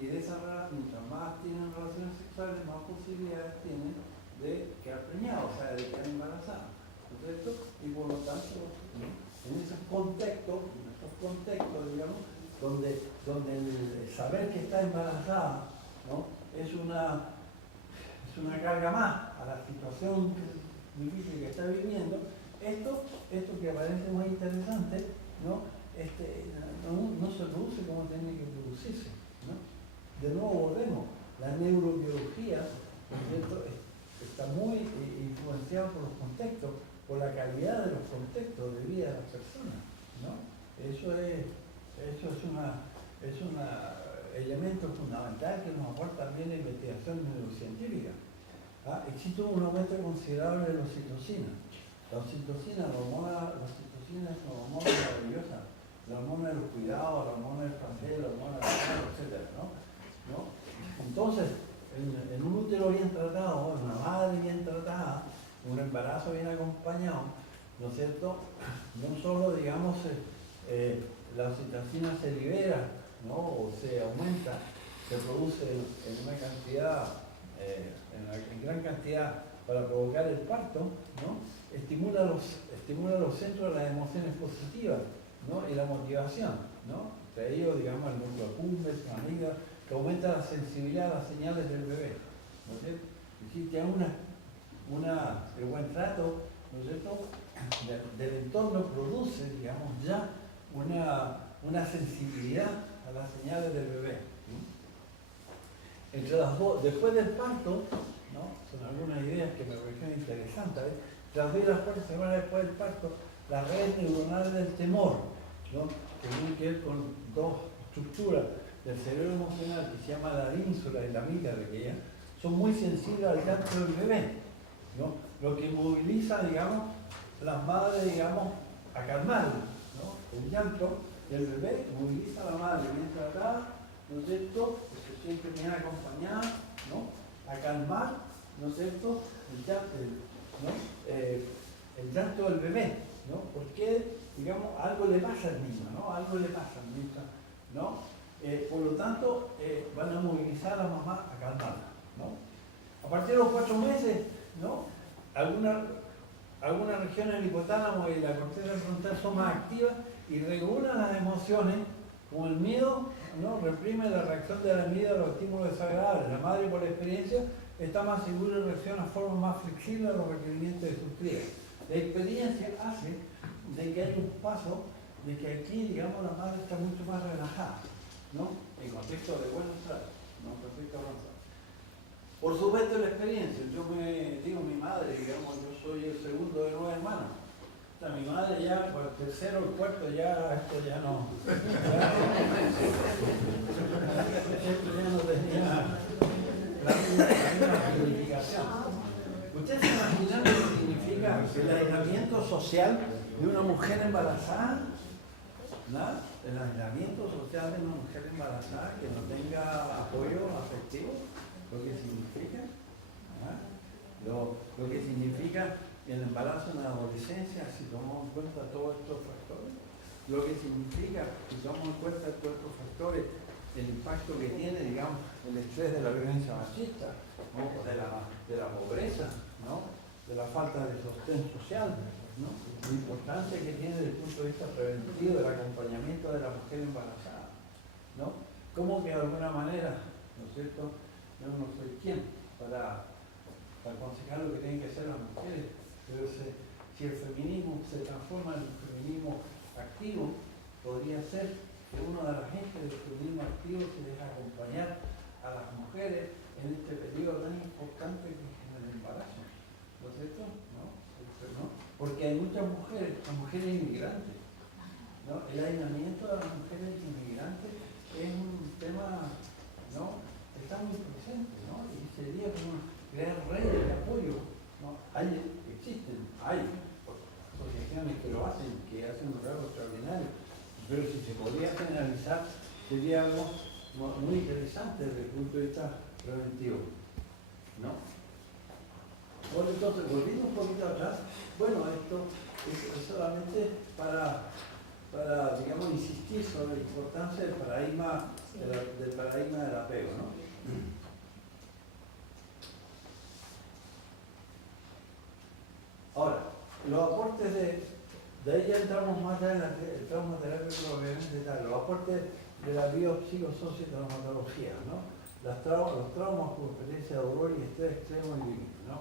Y de esa relación, mientras más tienen relaciones sexuales, más posibilidades tienen de quedar preñados, o sea, de quedar embarazadas, ¿no es cierto? Y por lo tanto, ¿no?, en esos contextos, digamos, donde el saber que está embarazada, ¿no?, es una carga más a la situación difícil que está viviendo, esto que parece muy interesante, ¿no?, no se produce como tiene que producirse, ¿no? De nuevo volvemos, la neurobiología, ¿no es cierto?, está muy influenciada por los contextos, por la calidad de los contextos de vida de las personas, ¿no? Eso es un elemento fundamental que nos aporta también la investigación neurocientífica. Existe un aumento considerable de la oxitocina. La oxitocina es una hormona maravillosa la hormona de los cuidados, la hormona del placer, la hormona del amor, etc. ¿no? Entonces, en un útero bien tratado, en una madre bien tratada, un embarazo bien acompañado, ¿no es cierto? No solo, digamos, la oxitocina se libera, ¿no? O se aumenta, se produce en una cantidad, en gran cantidad para provocar el parto, ¿no? Estimula los centros de las emociones positivas, ¿no? Y la motivación, ¿no? Entre ellos, digamos, el núcleo accumbens, la amígdala, que aumenta la sensibilidad a las señales del bebé, ¿no es cierto? Es decir, que el buen trato, ¿no es cierto?, del entorno produce, digamos, ya una sensibilidad a las señales del bebé, ¿no? Entre las dos, después del parto, ¿no? Son algunas ideas que me parecen interesantes, ¿eh? Tras 2 y las 4 semanas después del parto, las redes neuronales del temor, ¿no? Que tienen que ver con 2 estructuras del cerebro emocional que se llama la ínsula y la amígdala, que ya son muy sensibles al llanto del bebé, ¿no? Lo que moviliza, digamos, las madres, digamos, a calmarlo, ¿no? El llanto del bebé moviliza a la madre bien tratada, ¿no es cierto?, que se siente bien acompañada, ¿no?, a calmar, ¿no es cierto?, el llanto del bebé, ¿no? Porque, digamos, algo le pasa al niño, ¿no? Algo le pasa al niño, ¿no? Por lo tanto, van a movilizar a la mamá a calmarla, ¿no? A partir de los 4 meses, ¿no?, algunas regiones del hipotálamo y la corteza frontal son más activas y regulan las emociones, como el miedo, ¿no?, reprime la reacción de la amígdala a los estímulos desagradables. La madre, por experiencia, está más segura y reacciona a forma más flexible a los requerimientos de sus crías. La experiencia hace de que hay un paso, de que aquí, digamos, la madre está mucho más relajada, ¿no?, en contexto de buenos tratos, no en contexto avanzado. Por supuesto, la experiencia. Yo me digo, mi madre, digamos, yo soy el segundo de 9 hermanos. O sea, mi madre ya, por el tercero o el cuarto, ya, esto ya no tenía la misma purificación. ¿Ustedes se imaginan lo que significa el aislamiento social de una mujer embarazada? ¿No? El aislamiento social de una mujer embarazada que no tenga apoyo afectivo, lo que significa, lo que significa el embarazo en la adolescencia, si tomamos en cuenta todos estos factores, lo que significa, si tomamos en cuenta todos estos factores, el impacto que tiene, digamos, el estrés de la violencia machista, ¿no?, de la pobreza, ¿no?, de la falta de sostén social, ¿no?, la importancia que tiene desde el punto de vista preventivo del acompañamiento de la mujer embarazada, ¿no? Como que de alguna manera, ¿no es cierto?, yo no soy quien para aconsejar lo que tienen que hacer las mujeres, pero si el feminismo se transforma en un feminismo activo, podría ser que uno de la gente del feminismo activo se deja acompañar a las mujeres en este periodo tan importante que es el embarazo, ¿no es cierto? ¿No? Porque hay muchas mujeres inmigrantes, ¿no? El aislamiento de las mujeres inmigrantes es un tema, ¿no?, está muy presente, ¿no? Y sería como crear redes de apoyo, ¿no? Existen asociaciones que lo hacen, que hacen un trabajo extraordinario, pero si se podría generalizar, sería algo muy interesante desde el punto de vista preventivo, ¿no? Bueno, entonces, volviendo un poquito atrás, bueno, esto es solamente para digamos, insistir sobre la importancia del paradigma del apego, ¿no? Ahora, los aportes de ahí ya entramos más allá en el traumaterapia, obviamente, los aportes de la biopsicosociotraumatología, ¿no? Los traumas por experiencia de dolor y estrés extremo y límite, ¿no?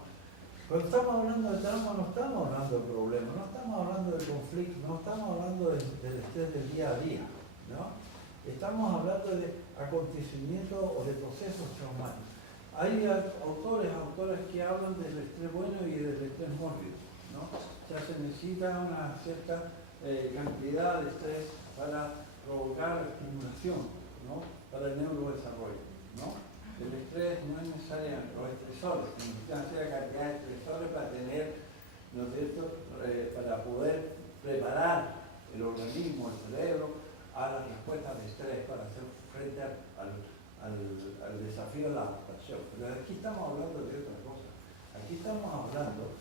Cuando estamos hablando de trauma, no estamos hablando de problemas, no estamos hablando de conflictos, no estamos hablando del estrés del día a día, ¿no? Estamos hablando de acontecimientos o de procesos traumáticos. Hay autores que hablan del estrés bueno y del estrés mórbido, ¿no? O sea, se necesita una cierta cantidad de estrés para provocar estimulación, ¿no?, para el neurodesarrollo, ¿no? El estrés no es necesariamente, los estresores, se necesitan cierta cantidad de estresores para tener, ¿no es cierto?, para poder preparar el organismo, el cerebro, a las respuestas de estrés para hacer frente al desafío de la adaptación. Pero aquí estamos hablando de otra cosa. Aquí estamos hablando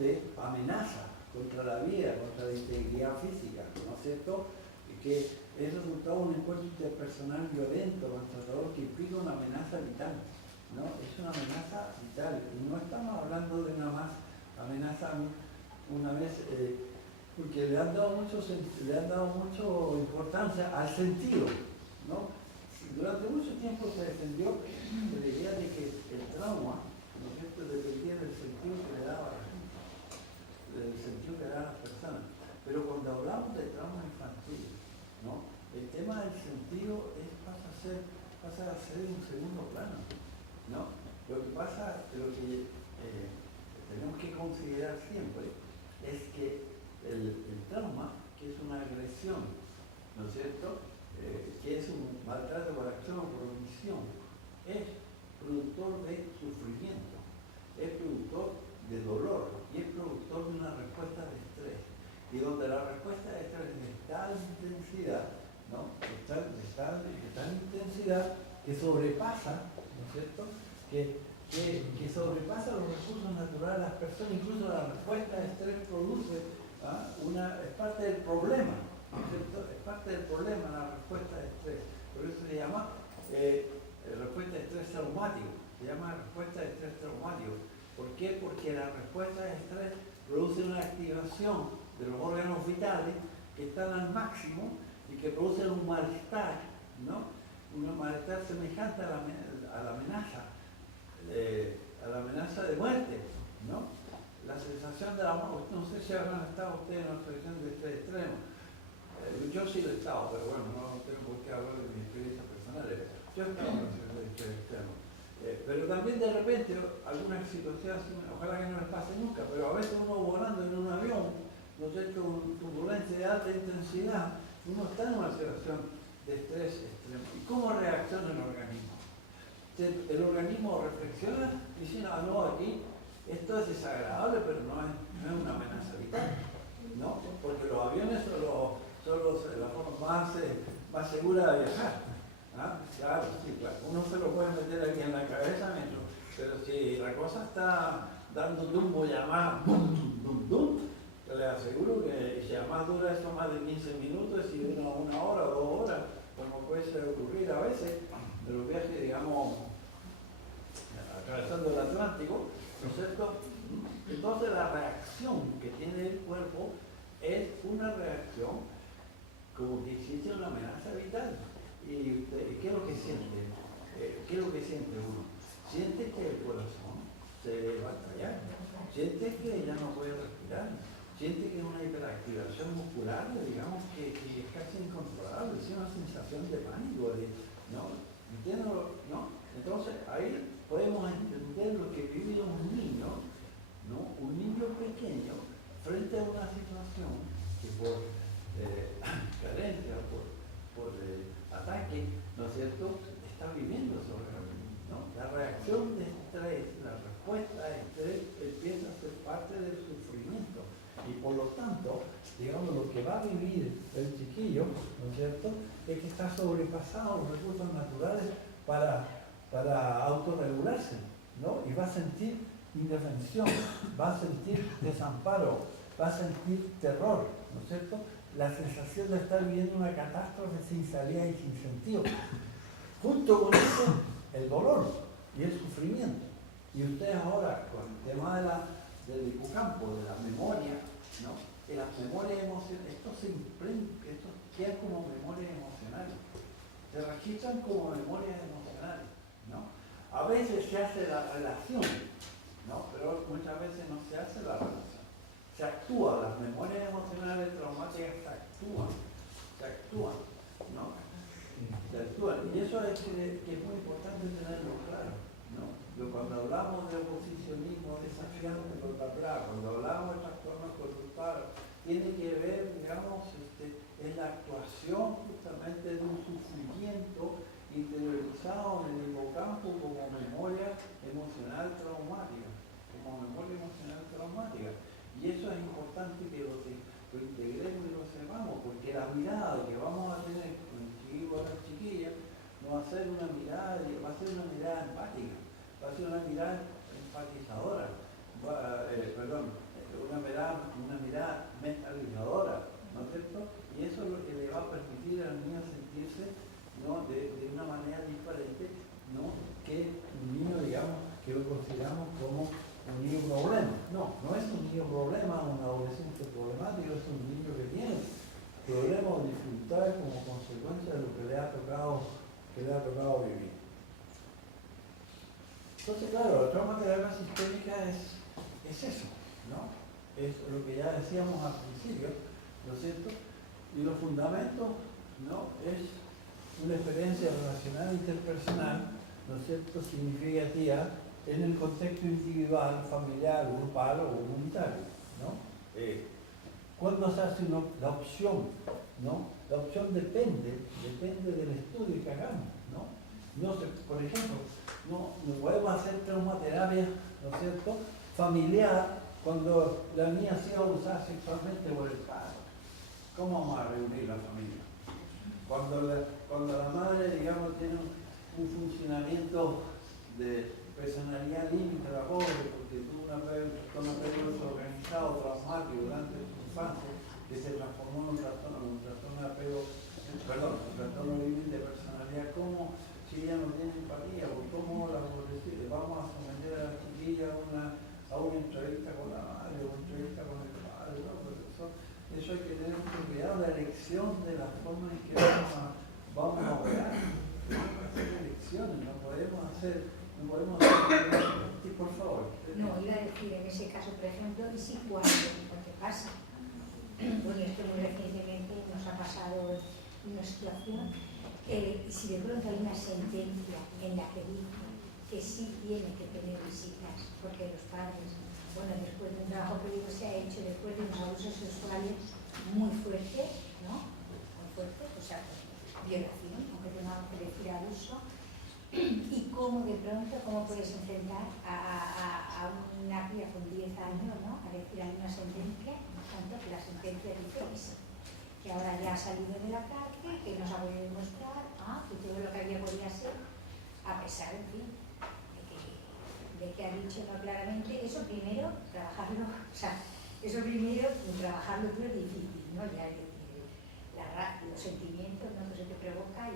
de amenaza contra la vida, contra la integridad física, ¿no es cierto? Y que es resultado de un encuentro interpersonal violento, maltratador, que implica una amenaza vital, ¿no? Es una amenaza vital. Y no estamos hablando de una más amenaza una vez, porque le han dado mucha importancia al sentido, ¿no? Durante mucho tiempo se defendió la idea de que el trauma, ¿no es cierto?, dependía del sentido que le daba a la gente, del sentido que le daba a las personas. Pero cuando hablamos de trauma infantil, ¿no?, el tema del sentido pasa a ser un segundo plano, ¿no? Lo que tenemos que considerar siempre es que el trauma, que es una agresión, ¿no es cierto?, que es un maltrato por acción o por omisión, es productor de sufrimiento, es productor de dolor y es productor de una respuesta de estrés. Y donde la respuesta de estrés es de tal intensidad, ¿no?, de tal intensidad que sobrepasa, ¿no es cierto?, que sobrepasa los recursos naturales de las personas. Incluso la respuesta de estrés produce, es parte del problema, ¿no es cierto? Es parte del problema la respuesta de estrés. Por eso se llama respuesta de estrés traumático. Se llama respuesta de estrés traumático. ¿Por qué? Porque la respuesta de estrés produce una activación de los órganos vitales que están al máximo y que producen un malestar, ¿no? Un malestar semejante a la amenaza de muerte, ¿no? La sensación de la muerte. No sé si habrán estado ustedes en una situación de estrés extremo. Yo sí lo he estado, pero bueno, no tengo por qué hablar de mi experiencia personal. Yo he estado en una situación de estrés extremo. Pero también de repente, algunas situaciones, ojalá que no les pase nunca, pero a veces uno volando en un avión, ¿no es cierto?, con turbulencia de alta intensidad, uno está en una situación de estrés extremo. ¿Y cómo reacciona el organismo? El organismo reflexiona y dice, no, aquí esto es desagradable, pero no es una amenaza vital, ¿no? Porque los aviones son la forma más segura de viajar. Claro, sí, claro. Uno se lo puede meter aquí en la cabeza, pero si la cosa está dando tumbo ya más, yo les aseguro que si además dura eso más de 15 minutos, si dura una hora o 2 horas, como puede ocurrir a veces, de los viajes, digamos, atravesando el Atlántico, ¿no es cierto? Entonces la reacción que tiene el cuerpo es una reacción como que existe una amenaza vital. ¿Y qué es lo que siente? ¿Qué es lo que siente uno? Siente que el corazón se va a estallar, siente que ya no puede respirar, siente que es una hiperactivación muscular, digamos, que es casi incontrolable, es una sensación de pánico, ¿no? ¿Entiendes? ¿No? Entonces ahí podemos entender lo que vive un niño, ¿no? Un niño pequeño frente a una situación que por carencia, por ataque, ¿no es cierto?, está viviendo sobre el organismo, ¿no? La reacción de estrés, la respuesta de estrés empieza a ser parte del sufrimiento y por lo tanto, digamos, lo que va a vivir el chiquillo, ¿no es cierto?, es que está sobrepasado los recursos naturales para autorregularse, ¿no? Y va a sentir indefensión, va a sentir desamparo, va a sentir terror, ¿no es cierto?, la sensación de estar viviendo una catástrofe sin salida y sin sentido. Junto con eso, el dolor y el sufrimiento. Y ustedes ahora, con el tema del hipocampo, de la memoria, ¿no?, de las memorias emocionales, esto queda como memorias emocionales, se registran como memorias emocionales, ¿no? A veces se hace la relación, ¿no?, pero muchas veces no se hace la relación. Se actúa, las memorias emocionales traumáticas se actúan, ¿no? Se actúan. Y eso es que es muy importante tenerlo claro, ¿no? Cuando hablamos de oposicionismo desafiante por la palabra, cuando hablamos de trastornos conductuales, tiene que ver, digamos, en la actuación justamente de un sufrimiento interiorizado en el hipocampo como memoria emocional traumática, Y eso es importante que lo integremos y lo ser una mirada empática, va a ser una mirada empatizadora, una mirada mentalizadora, ¿no es cierto? Y eso es lo que le va a permitir a la niña sentirse, ¿no?, de una manera diferente, ¿no?, que un niño, digamos, que lo consideramos como un niño problema. No, no es un niño problema, un adolescente problemático, es un niño que tiene problemas o dificultades como consecuencia de lo que le ha tocado vivir. Entonces, claro, la traumaterapia sistémica es eso, ¿no? Es lo que ya decíamos al principio, ¿no es cierto? Y los fundamentos, ¿no?, es una experiencia relacional interpersonal, ¿no es cierto?, significativa en el contexto individual, familiar, grupal o comunitario, ¿no? ¿Cuándo se hace la opción? ¿No? La opción depende del estudio que hagamos, ¿no? No sé, por ejemplo, no podemos hacer traumaterapia, ¿no es cierto?, familiar cuando la niña ha sido abusada sexualmente por el padre. ¿Cómo vamos a reunir la familia? Cuando la madre, digamos, tiene un funcionamiento de personalidad límite, la pobre, porque tuvo un apego desorganizado, traumático durante su infancia, que se transformó en un trastorno de apego, un trastorno límite de personalidad. ¿Cómo, si ella no tiene empatía, o cómo vamos a someter a la chiquilla a una entrevista con la madre o una entrevista con el padre? ¿No? Eso hay que tener mucho cuidado, la elección de la forma en que vamos a operar. Tenemos que hacer elecciones, no podemos hacer, sí, por favor. No, iba a decir, en ese caso, por ejemplo, y si porque pasa. Bueno, esto muy recientemente nos ha pasado una situación, si de pronto hay una sentencia en la que dice que sí tiene que tener visitas, porque los padres, bueno, después de un trabajo que se ha hecho, después de unos abusos sexuales muy fuertes, ¿no? Muy fuertes, o sea, violación, aunque tengamos que decir abuso, y cómo de pronto, cómo puedes enfrentar a una cría con 10 años, ¿no?, a decir hay una sentencia, tanto que la sentencia dice eso, que ahora ya ha salido de la cárcel, que nos ha podido demostrar que todo lo que había podía ser, a pesar, en fin, de que ha dicho no claramente, eso primero, trabajarlo, o sea, eso primero, trabajarlo tú es difícil, ¿no? Ya es decir, los sentimientos, ¿no?, que se te provoca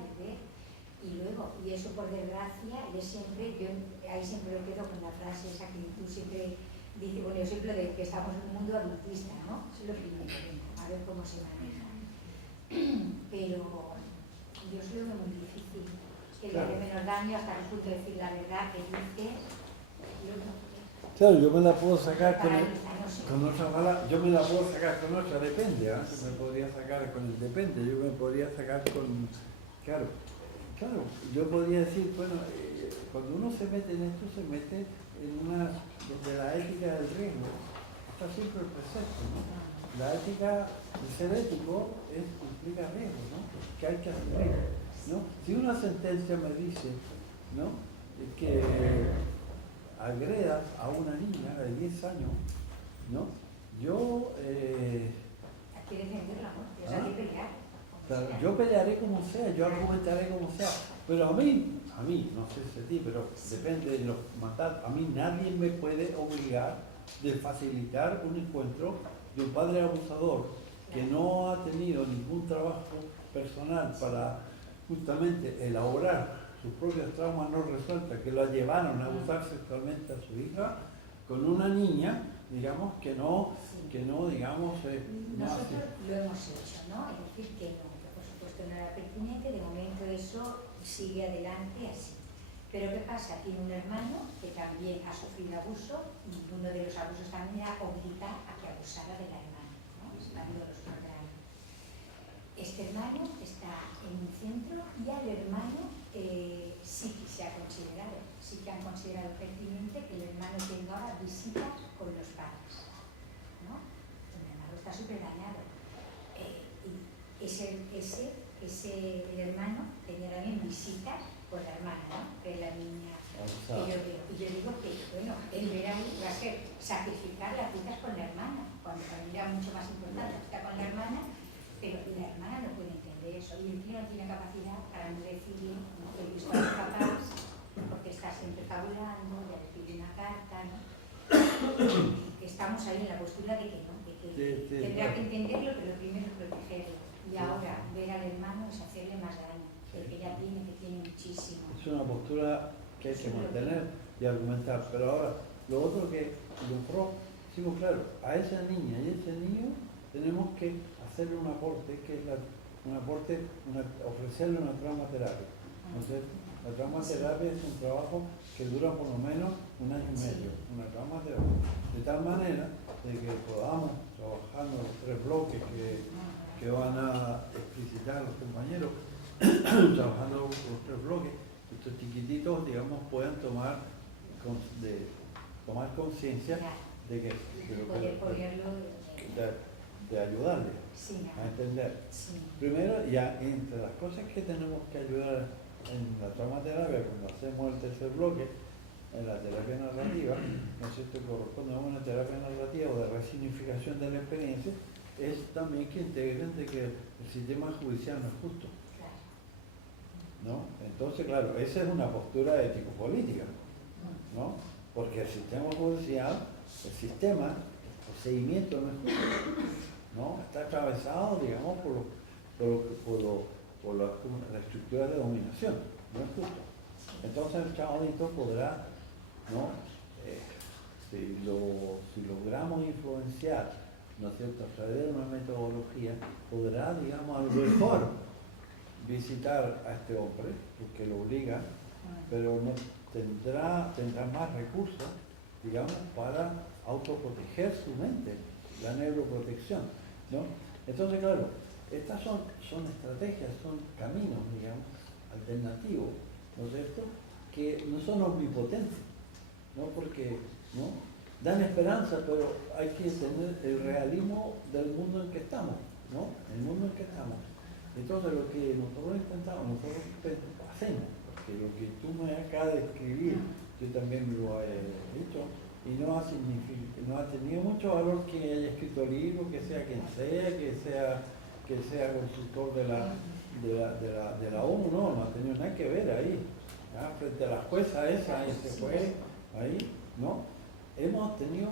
y luego, y eso por desgracia, yo ahí siempre me quedo con la frase esa que tú siempre dices, bueno, yo siempre de que estamos en un mundo adultista, ¿no? Eso es lo primero, a ver cómo se maneja. Pero yo se lo veo muy difícil, que le dé menos daño hasta el punto de decir la verdad que dices. Claro, yo me la puedo sacar con otra palabra, yo me la puedo sacar con otra, depende, antes me podría sacar con el depende, yo me podría sacar con, claro, yo podría decir, bueno, cuando uno se mete en esto, se mete en donde la ética del riesgo está siempre presente, ¿no? La ética, el ser ético implica riesgo, ¿no?, que hay que asumir, ¿no? Si una sentencia me dice, ¿no?, que agreda a una niña de 10 años, ¿no?, yo... hay que defenderla, ¿no? Hay que pelear. Claro, yo pelearé como sea, yo argumentaré como sea, pero a mí, no sé si a ti, pero depende de lo matar, a mí nadie me puede obligar de facilitar un encuentro de un padre abusador que no ha tenido ningún trabajo personal para justamente elaborar sus propios traumas no resueltas que lo llevaron a abusar sexualmente a su hija, con una niña, digamos, que no digamos... Nosotros lo hemos hecho, ¿no? Es decir, que no, que por supuesto no era pertinente, de momento eso sigue adelante así. Pero ¿qué pasa? Tiene un hermano que también ha sufrido abuso y uno de los abusos también era obligar a que abusara de la hermana, ¿no? Está vivo los contrarios. Este hermano está en un centro y al hermano sí que se ha considerado, sí que han considerado pertinente que el hermano tenga ahora visitas con los padres, ¿no? El hermano está súper dañado. Y el hermano tenía también visitas con la hermana, ¿no?, que es la niña que yo veo. Y yo digo que, bueno, el verano va a ser sacrificar las citas con la hermana, cuando para mí era mucho más importante estar con la hermana, pero la hermana no puede entender eso. Y el crío no tiene capacidad para no decirle, ¿no? He visto a los papás, porque está siempre fabulando, ya le pide una carta, ¿no? Que estamos ahí en la postura de que no, de que tendrá que entenderlo, pero primero es protegerlo. Y ahora ver al hermano es hacerle más daño, el que ya tiene, que tiene muchísimo. Es una postura que hay que mantener y argumentar. Pero ahora, lo otro que nosotros decimos, claro, a esa niña y ese niño tenemos que hacerle un aporte, que es ofrecerle una traumaterapia. ¿No es cierto? La traumaterapia es un trabajo que dura por lo menos 1 año y medio, una traumaterapia. De tal manera de que podamos, trabajando los 3 bloques que van a explicitar los compañeros, trabajando los 3 bloques, estos chiquititos, digamos, puedan tomar conciencia de que de ayudarle a entender. Sí. Primero, ya entre las cosas que tenemos que ayudar en la traumaterapia, cuando hacemos el 3er bloque, en la terapia narrativa, ¿no es cierto?, corresponde a una terapia narrativa o de resignificación de la experiencia, es también que integren de que el sistema judicial no es justo. ¿No? Entonces, claro, esa es una postura ético-política, ¿no? Porque el sistema judicial, el procedimiento no es justo, ¿no? Está atravesado, digamos, por la estructura de dominación, no es justo. Entonces el chavalito podrá, ¿no? Si logramos influenciar, ¿no es cierto?, a través de una metodología, podrá, digamos, a lo mejor visitar a este hombre, porque lo obliga, pero no tendrá más recursos, digamos, para autoproteger su mente, la neuroprotección, ¿no? Entonces, claro, estas son estrategias, son caminos, digamos, alternativos, ¿no es cierto?, que no son omnipotentes, ¿no? Porque, ¿no?, dan esperanza, pero hay que entender el realismo del mundo en que estamos, ¿no? El mundo en que estamos. Entonces, lo que nosotros hacemos, porque lo que tú me acabas de escribir, yo también lo he hecho, y no ha tenido mucho valor que haya escrito libros, que sea quien sea, que sea consultor de la ONU, no ha tenido nada que ver ahí. ¿Ya? Frente a la jueza esa, ahí se fue, ahí, ¿no? Hemos tenido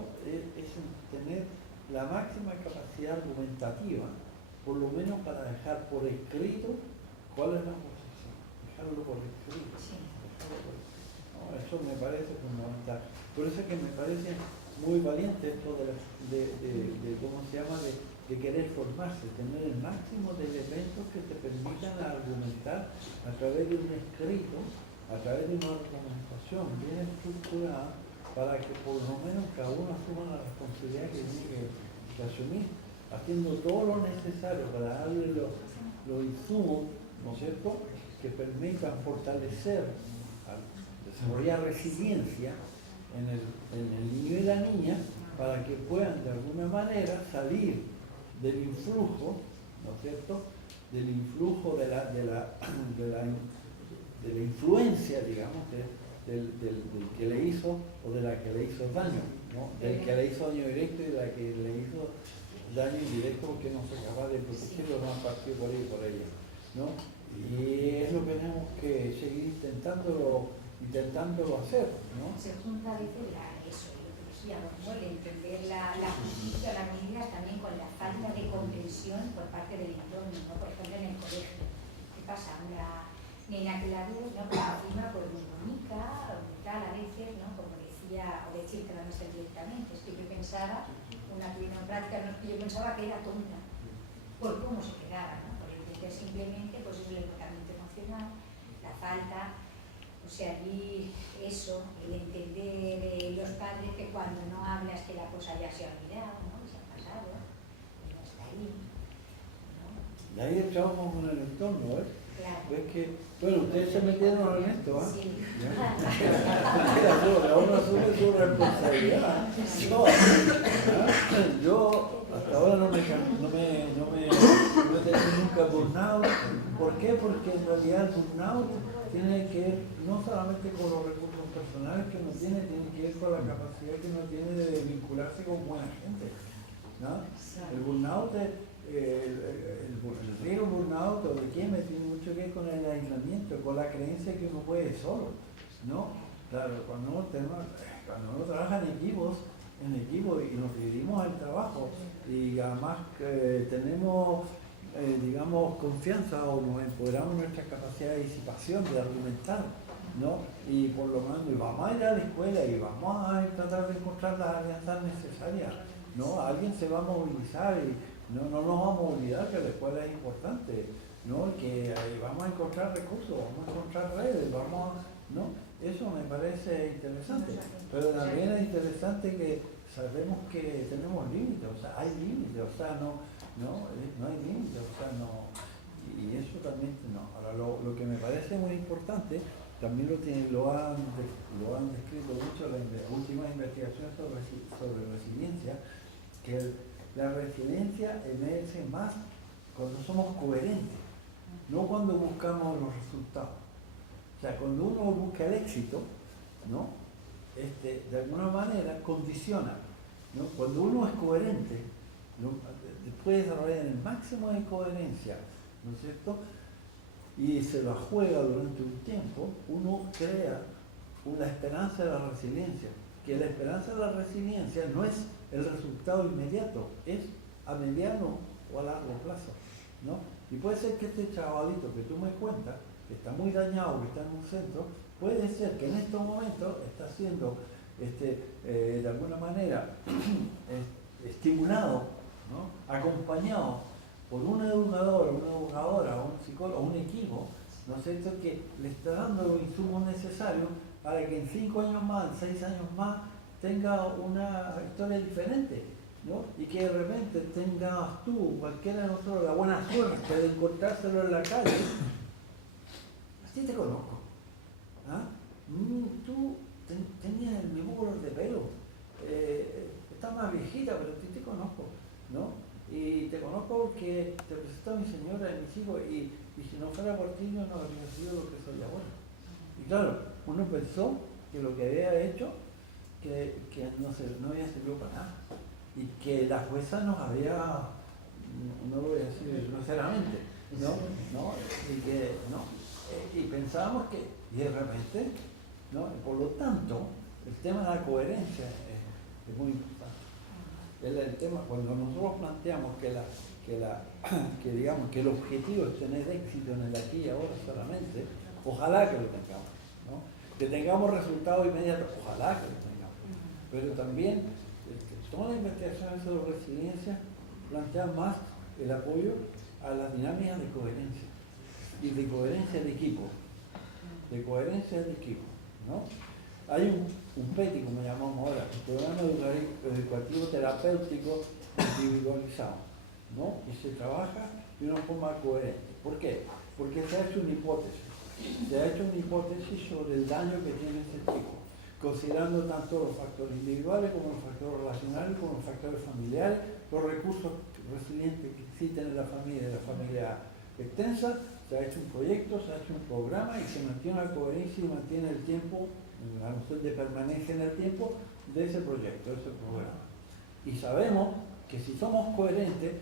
tener la máxima capacidad argumentativa, por lo menos para dejar por escrito cuál es la posición, dejarlo por escrito. No, eso me parece fundamental. Por eso es que me parece muy valiente esto de ¿cómo se llama?, de querer formarse, tener el máximo de elementos que te permitan argumentar a través de un escrito, a través de una argumentación bien estructurada, para que por lo menos cada uno asuma la responsabilidad que tiene que asumir, haciendo todo lo necesario para darle los insumos, ¿no es cierto?, que permitan fortalecer, desarrollar resiliencia en el niño y la niña, para que puedan de alguna manera salir del influjo, ¿no es cierto?, del influjo de la influencia, digamos, del que le hizo o de la que le hizo daño, ¿no? Del que le hizo daño directo y de la que le hizo daño indirecto porque no fue capaz de protegerlo, no ha partido por ella, ¿no? Y es lo que tenemos que seguir intentándolo hacer, ¿no? Se junta a veces eso, lo que decíamos, ¿no?, el entender la justicia, la medida también con la falta de comprensión por parte del entorno, ¿no? Por ejemplo, en el colegio. ¿Qué pasa? Una nena que la ves, ¿no?, por encima, pues muy bonita, o tal, a veces, ¿no?, como decía, o decir que la nuestra directamente. Es que yo pensaba, una práctica, ¿no?, que yo pensaba que era tonta, por cómo se quedaba, ¿no? Por entender simplemente, pues es el enrocamiento emocional, la falta, o sea, allí eso, el entender los padres que cuando no hablas que la cosa ya se ha olvidado, ¿no?, se ha pasado, no está ahí, ¿no? Y ahí echamos con el entorno, ¿eh? Claro. Pues que, bueno, ustedes se metieron en esto, ¿ah? Sí. Cada uno asume su responsabilidad. Yo hasta ahora no he tenido nunca burnout. ¿Por qué? Porque en realidad el burnout tiene que ver no solamente con los recursos personales que uno tiene que ver con la capacidad que uno tiene de vincularse con buena gente, ¿no? El burnout, el riesgo burnout burnout o de qué tiene mucho que ver con el aislamiento, con la creencia que uno puede solo, ¿no? Claro, cuando uno trabaja en equipo y nos dividimos el trabajo y además tenemos, digamos, confianza o nos empoderamos nuestra capacidad de disipación, de argumentar, ¿no? Y por lo menos y vamos a ir a la escuela y vamos a tratar de encontrar las alianzas necesarias, ¿no? Alguien se va a movilizar y no nos vamos a olvidar que la escuela es importante, ¿no? Que vamos a encontrar recursos, vamos a encontrar redes, ¿no? Eso me parece interesante, pero también es interesante que sabemos que tenemos límites, o sea, hay límites, o sea, no hay límites, o sea, no, y eso también, no. Ahora, lo que me parece muy importante, también lo han descrito mucho las últimas investigaciones sobre resiliencia, que la resiliencia emerge más cuando somos coherentes, no cuando buscamos los resultados. O sea, cuando uno busca el éxito, ¿no? De alguna manera condiciona, ¿no? Cuando uno es coherente, ¿no? Puede desarrollar el máximo de coherencia, ¿no es cierto? Y se la juega durante un tiempo, uno crea una esperanza de la resiliencia, que la esperanza de la resiliencia no es el resultado inmediato, es a mediano o a largo plazo, ¿no? Y puede ser que este chavalito que tú me cuentas, que está muy dañado, que está en un centro, puede ser que en estos momentos está siendo de alguna manera estimulado, ¿no? Acompañado por un educador, una educadora, un psicólogo, un equipo, ¿no es cierto?, que le está dando los insumos necesarios para que en 5 años más, en 6 años más, tenga una historia diferente, ¿no? Y que de repente tengas tú, cualquiera de nosotros, la buena suerte de encontrárselo en la calle. Así te conozco. ¿Ah? Tú tenías el mismo color de pelo. Estás más viejita, pero te conozco, ¿no? Y te conozco porque te presentó a mi señora y mis hijos y si no fuera por ti, yo no habría sido lo que soy ahora. Y claro, uno pensó que lo que había hecho que no había servido para nada y que la jueza nos había, no lo voy a decir groseramente, ¿no? Y pensábamos que, y de repente, ¿no? Por lo tanto, el tema de la coherencia es muy importante. El tema, cuando nosotros planteamos que digamos que el objetivo es tener éxito en el aquí y ahora solamente, ojalá que lo tengamos, ¿no? Que tengamos resultados inmediatos, ojalá que lo tengamos. Pero también todas las investigaciones sobre resiliencia plantean más el apoyo a las dinámicas de coherencia y de coherencia de equipo, ¿no? Hay un PETI, como llamamos ahora, un programa educativo terapéutico individualizado, ¿no? Y se trabaja de una forma coherente. ¿Por qué? Porque se ha hecho una hipótesis. Se ha hecho una hipótesis sobre el daño que tiene ese chico, considerando tanto los factores individuales como los factores relacionales, como los factores familiares, los recursos resilientes que existen en la familia extensa. Se ha hecho un proyecto, se ha hecho un programa y se mantiene la coherencia y mantiene el tiempo, la noción de permanencia en el tiempo de ese proyecto, de ese programa. Y sabemos que si somos coherentes,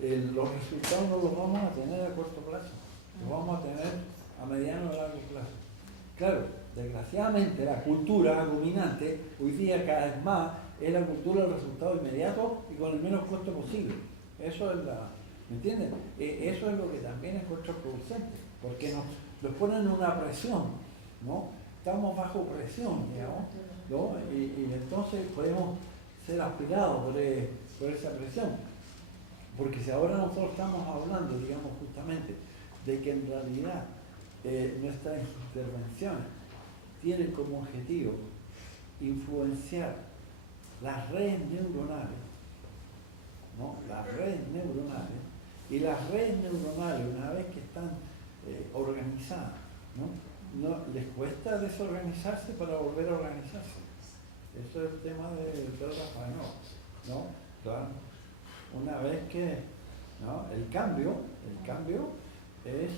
los resultados no los vamos a tener a corto plazo, los vamos a tener a mediano o largo plazo. Claro, desgraciadamente la cultura dominante hoy día cada vez más es la cultura del resultado inmediato y con el menos costo posible. Eso es ¿me entienden? Eso es lo que también es contraproducente, porque nos ponen una presión, ¿no? Estamos bajo presión, digamos, ¿no? Y entonces podemos ser aspirados por esa presión. Porque si ahora nosotros estamos hablando, digamos, justamente, de que en realidad nuestras intervenciones tienen como objetivo influenciar las redes neuronales, ¿no? Las redes neuronales, y las redes neuronales, una vez que están organizadas, ¿no? Les cuesta desorganizarse para volver a organizarse. Eso es el tema de Rafael, ¿no? Claro, una vez que, ¿no? El cambio es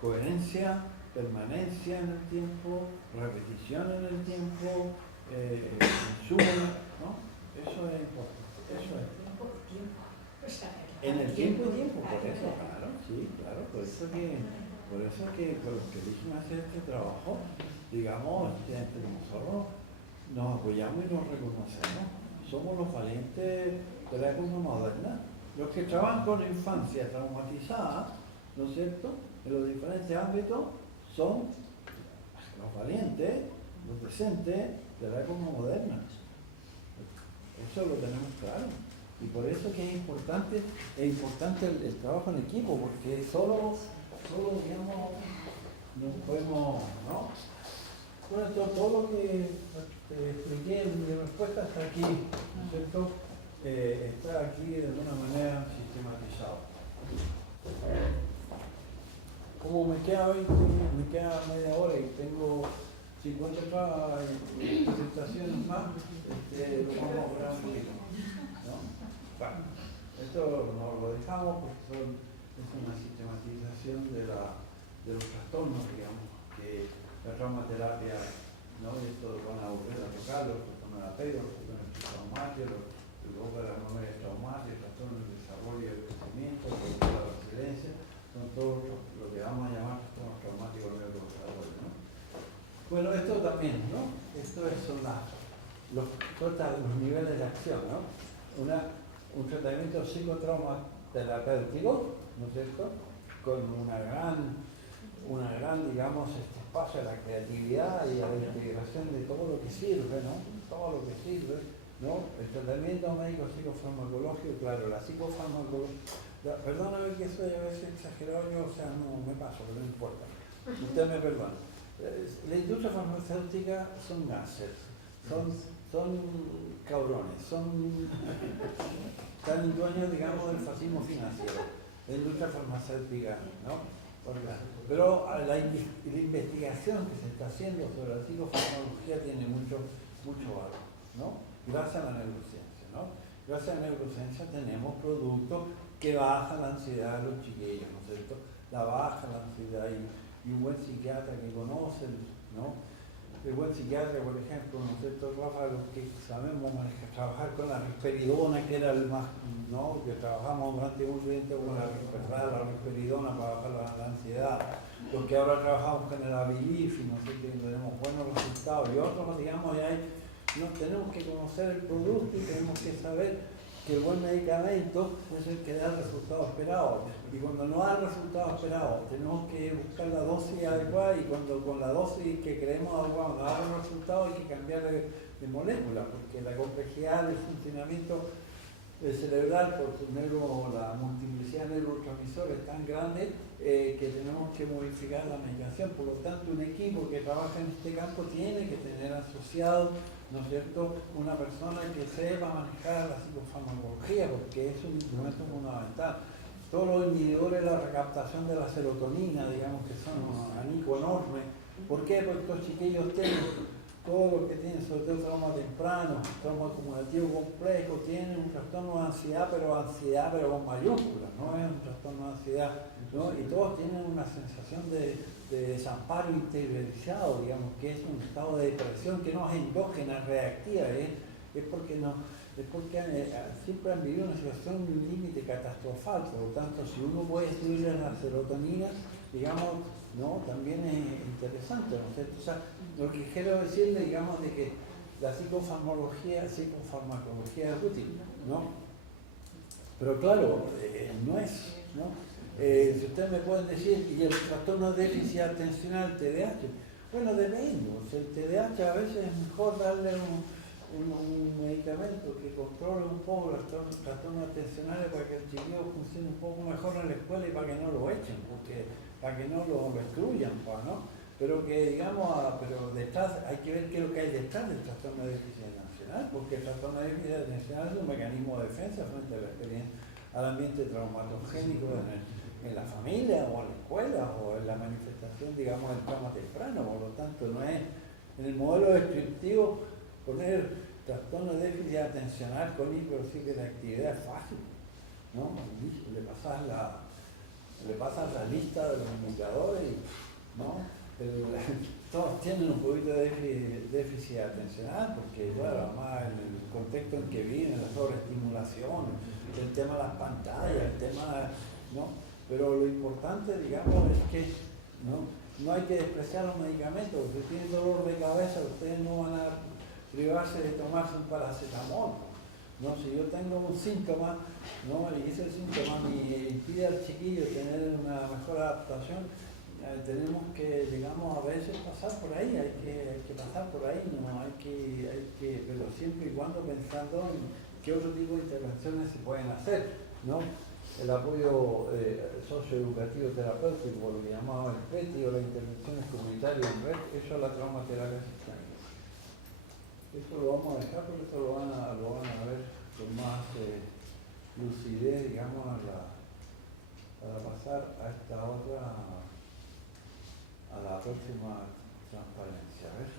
coherencia, permanencia en el tiempo, repetición en el tiempo, insumo, ¿no? Eso es importante. Eso es. En el tiempo y tiempo, por eso, claro. Sí, claro, por eso que con los que eligen hacer este trabajo, digamos, entre nosotros nos apoyamos y nos reconocemos. Somos los valientes de la época moderna, los que trabajan con la infancia traumatizada, ¿no es cierto?, en los diferentes ámbitos, son los valientes, los presentes de la época moderna. Eso lo tenemos claro. Y por eso que es importante el trabajo en equipo, porque solo digamos, no podemos, ¿no? Bueno, todo lo que te expliqué en mi respuesta está aquí, ¿no es cierto? Está aquí de alguna manera sistematizado. Como me queda media hora y tengo 50 presentaciones más, lo vamos a lograr un poquito, ¿no? Bueno, esto no lo dejamos porque es una sistematización de los trastornos, digamos, que la traumaterapia, ¿no? Y esto van a volver a tocar, los trastornos de apego, los trastornos traumáticos, luego de las memorias traumáticas, trastornos del desarrollo y del crecimiento, de la resiliencia, son todos lo que vamos a llamar trastornos traumáticos neurodesarrollo, ¿no? Bueno, esto también, ¿no? Esto son los niveles de acción, ¿no? Un tratamiento psicotraumaterapéutico, ¿no es cierto?, con una gran digamos, espacio a la creatividad y a la integración de todo lo que sirve, ¿no? Todo lo que sirve, ¿no? El tratamiento médico psicofarmacológico, claro, la psicofarmacología, perdóname que soy a veces exagerado yo, o sea, no me paso, pero no importa, usted me perdona. La industria farmacéutica son gases, son cabrones, están dueños, digamos, del fascismo financiero, la industria farmacéutica, ¿no? Pero la investigación que se está haciendo sobre la psicofarmacología tiene mucho valor, ¿no? Gracias a la neurociencia, ¿no? Gracias a la neurociencia tenemos productos que bajan la ansiedad de los chiquillos, ¿no es cierto? La baja la ansiedad y un buen psiquiatra que conoce, ¿no? El buen psiquiatra, por ejemplo, ¿no es cierto, Rafa? Los que sabemos trabajar con la risperidona, que era el más, ¿no? Que trabajamos durante un tiempo con la risperidona para bajar la ansiedad. Los que ahora trabajamos con el Abilify, ¿no sé, que tenemos buenos resultados. Y otros, digamos, tenemos que conocer el producto y tenemos que saber que el buen medicamento es el que da el resultado esperado. Y cuando no da el resultado esperado, tenemos que buscar la dosis adecuada y cuando con la dosis que creemos adecuada no da el resultado hay que cambiar de molécula, porque la complejidad del funcionamiento cerebral por la multiplicidad de neurotransmisores es tan grande que tenemos que modificar la medicación. Por lo tanto, un equipo que trabaja en este campo tiene que tener asociado, ¿no es cierto?, una persona que sepa manejar la psicofarmacología, porque es un instrumento fundamental. Todos los inhibidores de la recaptación de la serotonina, digamos que son un abanico enorme. ¿Por qué? Porque estos chiquillos tienen, todos los que tienen, sobre todo trauma temprano, trauma acumulativo complejo, tienen un trastorno de ansiedad, pero con mayúsculas, no es un trastorno de ansiedad, ¿no? Y todos tienen una sensación de desamparo interiorizado, digamos, que es un estado de depresión que no es endógena, reactiva, es porque siempre han vivido una situación de un límite catastrofal. Por lo tanto, si uno puede subir la serotonina, digamos, ¿no?, también es interesante, ¿no es cierto? O sea, lo que quiero decirle, digamos, de que la psicofarmacología es útil, ¿no? Pero claro, no es, ¿no? Si ustedes me pueden decir, ¿y el trastorno de déficit atencional, TDAH? Bueno, depende. O sea, el TDAH a veces es mejor darle un medicamento que controle un poco los trastornos atencionales para que el chiquillo funcione un poco mejor en la escuela y para que no lo echen, para que no lo excluyan, ¿no? Pero que, digamos, pero detrás, hay que ver qué es lo que hay detrás del trastorno de déficit atencional, porque el trastorno de déficit atencional es un mecanismo de defensa frente a la experiencia, al ambiente traumatogénico en la familia o en la escuela o en la manifestación, digamos, del trauma temprano. Por lo tanto, no es en el modelo descriptivo poner trastorno de déficit atencional con hiperactividad es fácil, ¿no? Le pasas la lista de los indicadores y, ¿no? Todos tienen un poquito de déficit atencional porque, claro, además en el contexto en que viven, la sobreestimulación, el tema de las pantallas, el tema, ¿no? Pero lo importante, digamos, es que no hay que despreciar los medicamentos. Si tienen dolor de cabeza, ustedes no van a privarse de tomarse un paracetamol. ¿No? Si yo tengo un síntoma, ¿no? Y ese síntoma me impide al chiquillo tener una mejor adaptación, tenemos que, digamos, a veces pasar por ahí, hay que pasar por ahí, ¿no? Pero siempre y cuando pensando en qué otro tipo de intervenciones se pueden hacer, ¿no? El apoyo socioeducativo terapéutico, lo que llamaba el PETI, o las intervenciones comunitarias en red, eso es la traumaterapia sistémica. Eso lo vamos a dejar porque eso lo van a ver con más lucidez, digamos, para pasar a esta otra, a la próxima transparencia. ¿Ves?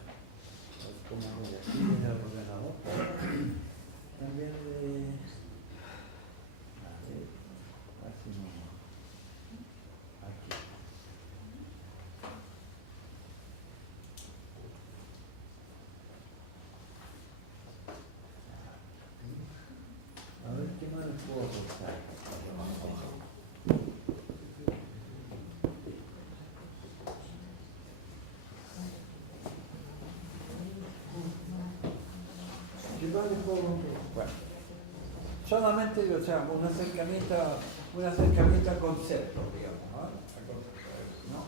Como voy aquí en el ordenador. También así mismo. Aquí. A ver qué más les puedo aportar. ¿Qué más les puedo aportar? Bueno, solamente, o sea, un acercamiento al concepto, digamos, ¿no?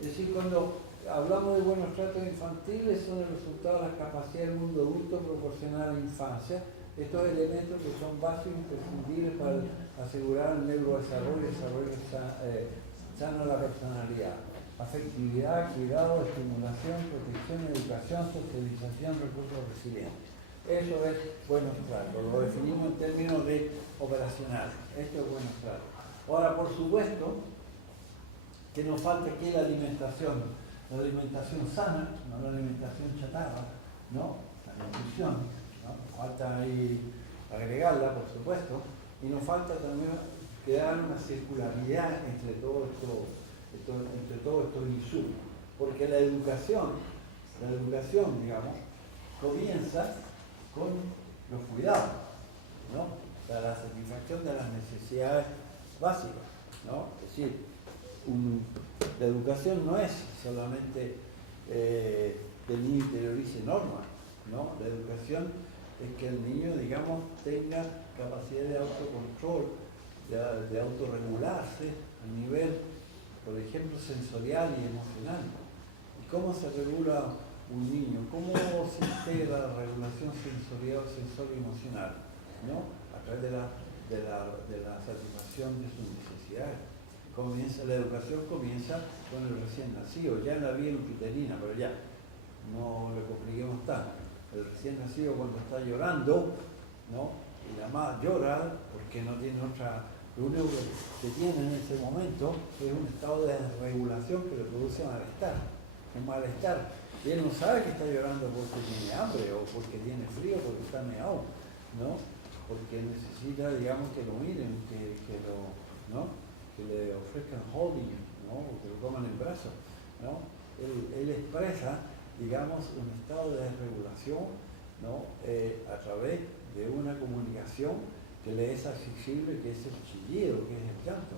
Es decir, cuando hablamos de buenos tratos infantiles, son el resultado de las capacidades del mundo adulto proporcionadas a la infancia. Estos elementos que son básicos e imprescindibles para asegurar el neurodesarrollo y desarrollo sano de la personalidad. Afectividad, cuidado, estimulación, protección, educación, socialización, recursos resilientes. Eso es buenos tratos, lo definimos en términos de operacionales. Esto es buenos tratos. Ahora, por supuesto, que nos falta aquí la alimentación sana, no la alimentación chatarra, ¿no? La nutrición, ¿no? Falta ahí agregarla, por supuesto, y nos falta también crear una circularidad entre todos estos insumos, porque la educación, digamos, comienza con los cuidados, ¿no? Para la satisfacción de las necesidades básicas, ¿no? Es decir, la educación no es solamente que el niño interiorice normas, ¿no? La educación es que el niño, digamos, tenga capacidad de autocontrol, de autorregularse a nivel, por ejemplo, sensorial y emocional. ¿Y cómo se regula un niño? ¿Cómo se integra la regulación sensorial, sensorio-emocional? ¿No? A través de la satisfacción de sus necesidades. La educación comienza con el recién nacido, ya en la vía intrauterina, pero ya, no lo compliquemos tanto. El recién nacido cuando está llorando, ¿no? Y la mamá llora porque no tiene otra, lo único que tiene en ese momento es un estado de desregulación que le produce malestar, un malestar. Y él no sabe que está llorando porque tiene hambre o porque tiene frío, porque está meado, ¿no? Porque necesita, digamos, que lo miren, que le ofrezcan holding, ¿no? O que lo toman en brazos, ¿no? Él expresa, digamos, un estado de desregulación, ¿no? A través de una comunicación que le es accesible, que es el chillido, que es el llanto,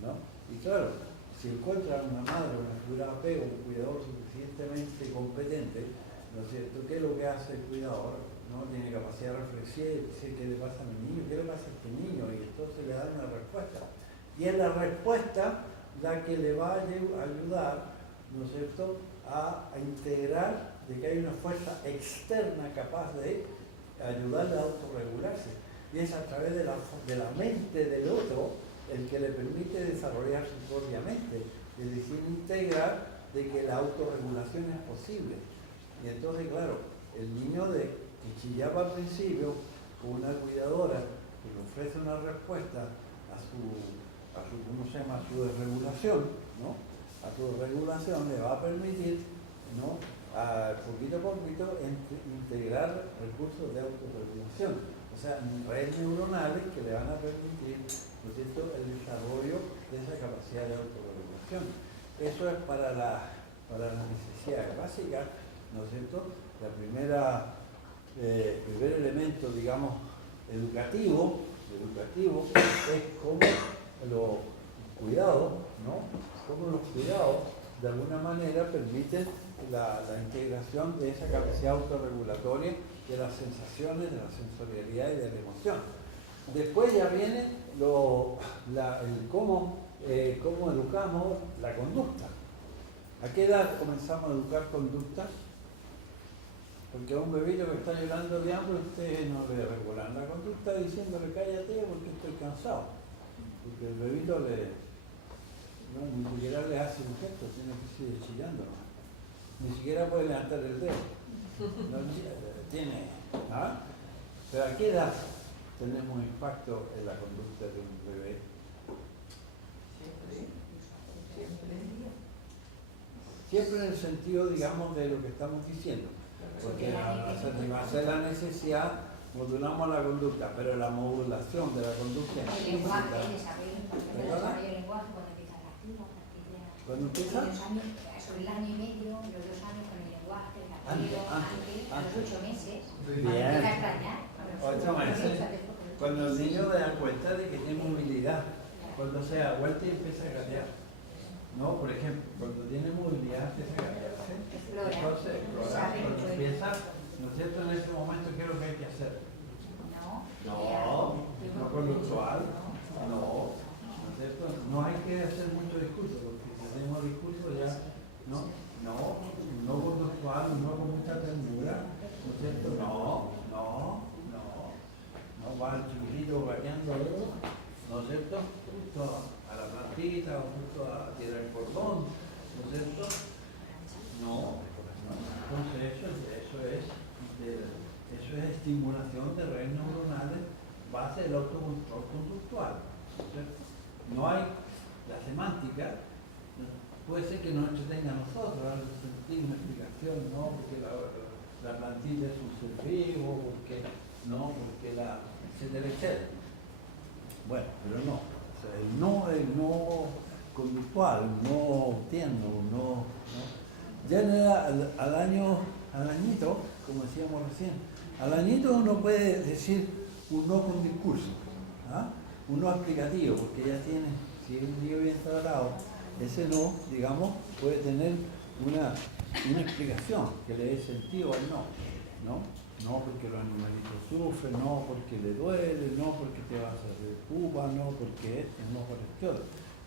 ¿no? Y claro, si encuentra una madre, una figura de apego, un cuidador suficientemente competente, ¿no es cierto? ¿Qué es lo que hace el cuidador? ¿No? Tiene capacidad de reflexión, decir qué le pasa a mi niño, qué le pasa a este niño, y entonces le da una respuesta. Y es la respuesta la que le va a ayudar, ¿no es cierto?, a integrar de que hay una fuerza externa capaz de ayudarle a autorregularse. Y es a través de la mente del otro el que le permite desarrollar su propia mente, es decir, integrar de que la autorregulación es posible. Y entonces, claro, el niño que chillaba al principio, con una cuidadora que le ofrece una respuesta a su desregulación, ¿no? A su regulación le va a permitir, ¿no? Poquito a poquito integrar recursos de autorregulación, o sea, redes neuronales que le van a permitir, ¿no es cierto?, el desarrollo de esa capacidad de autorregulación. Eso es para las necesidades básicas, ¿no es cierto? El primer elemento, digamos, educativo es cómo cuidados, ¿no? Cómo los cuidados de alguna manera permiten la integración de esa capacidad autorregulatoria de las sensaciones, de la sensorialidad y de la emoción. Después ya viene el cómo educamos la conducta. ¿A qué edad comenzamos a educar conducta? Porque a un bebito que está llorando de hambre, usted no le regulan la conducta diciéndole cállate porque estoy cansado. Porque el bebito ni siquiera le hace un gesto, tiene que seguir chillando. Ni siquiera puede levantar el dedo. No tiene. ¿Ah? Pero ¿a qué edad tenemos impacto en la conducta de un bebé? Siempre en el sentido, digamos, de lo que estamos diciendo. Porque al satisfacer la necesidad, modulamos la conducta, pero la modulación de la conducta el lenguaje, el desarrollo del lenguaje, cuando empieza a partir, ¿cuándo empieza? Sobre el año y medio, los 2 años con el lenguaje, el latido, antes, a los 8 meses, Bien. empieza a extrañar. 8 meses. Cuando el niño se da cuenta de que tiene movilidad, cuando se da vuelta y empieza a gatear. ¿No? Por ejemplo, cuando tiene movilidad empieza a gatearse. Entonces, explorar, cuando empieza, ¿no es cierto? En ese momento, ¿qué es lo que hay que hacer? No conductual, no es cierto? No hay que hacer mucho discurso, porque si hacemos discurso ya, no conductual, no con mucha ternura, ¿no es cierto? No, va el chiquitito gateando, ¿no es cierto? Justo a la plantita o justo a tirar el cordón, ¿no es cierto? No. Entonces eso es estimulación de redes neuronales base del autocontrol conductual, ¿no es cierto? No hay la semántica, puede ser que nos entretenga a nosotros, sentir una explicación, no, porque la plantilla es un ser vivo, porque etcétera, etcétera. Bueno, pero no. O sea, el no conductual, el no tierno, no. Ya al añito, como decíamos recién, al añito uno puede decir un no con discurso, ¿ah? Un no explicativo, porque ya tiene, si es un niño bien tratado, ese no, digamos, puede tener una explicación que le dé sentido al no. No porque los animalitos sufren, no porque le duele, no porque te vas a hacer pupa, no porque no por esto.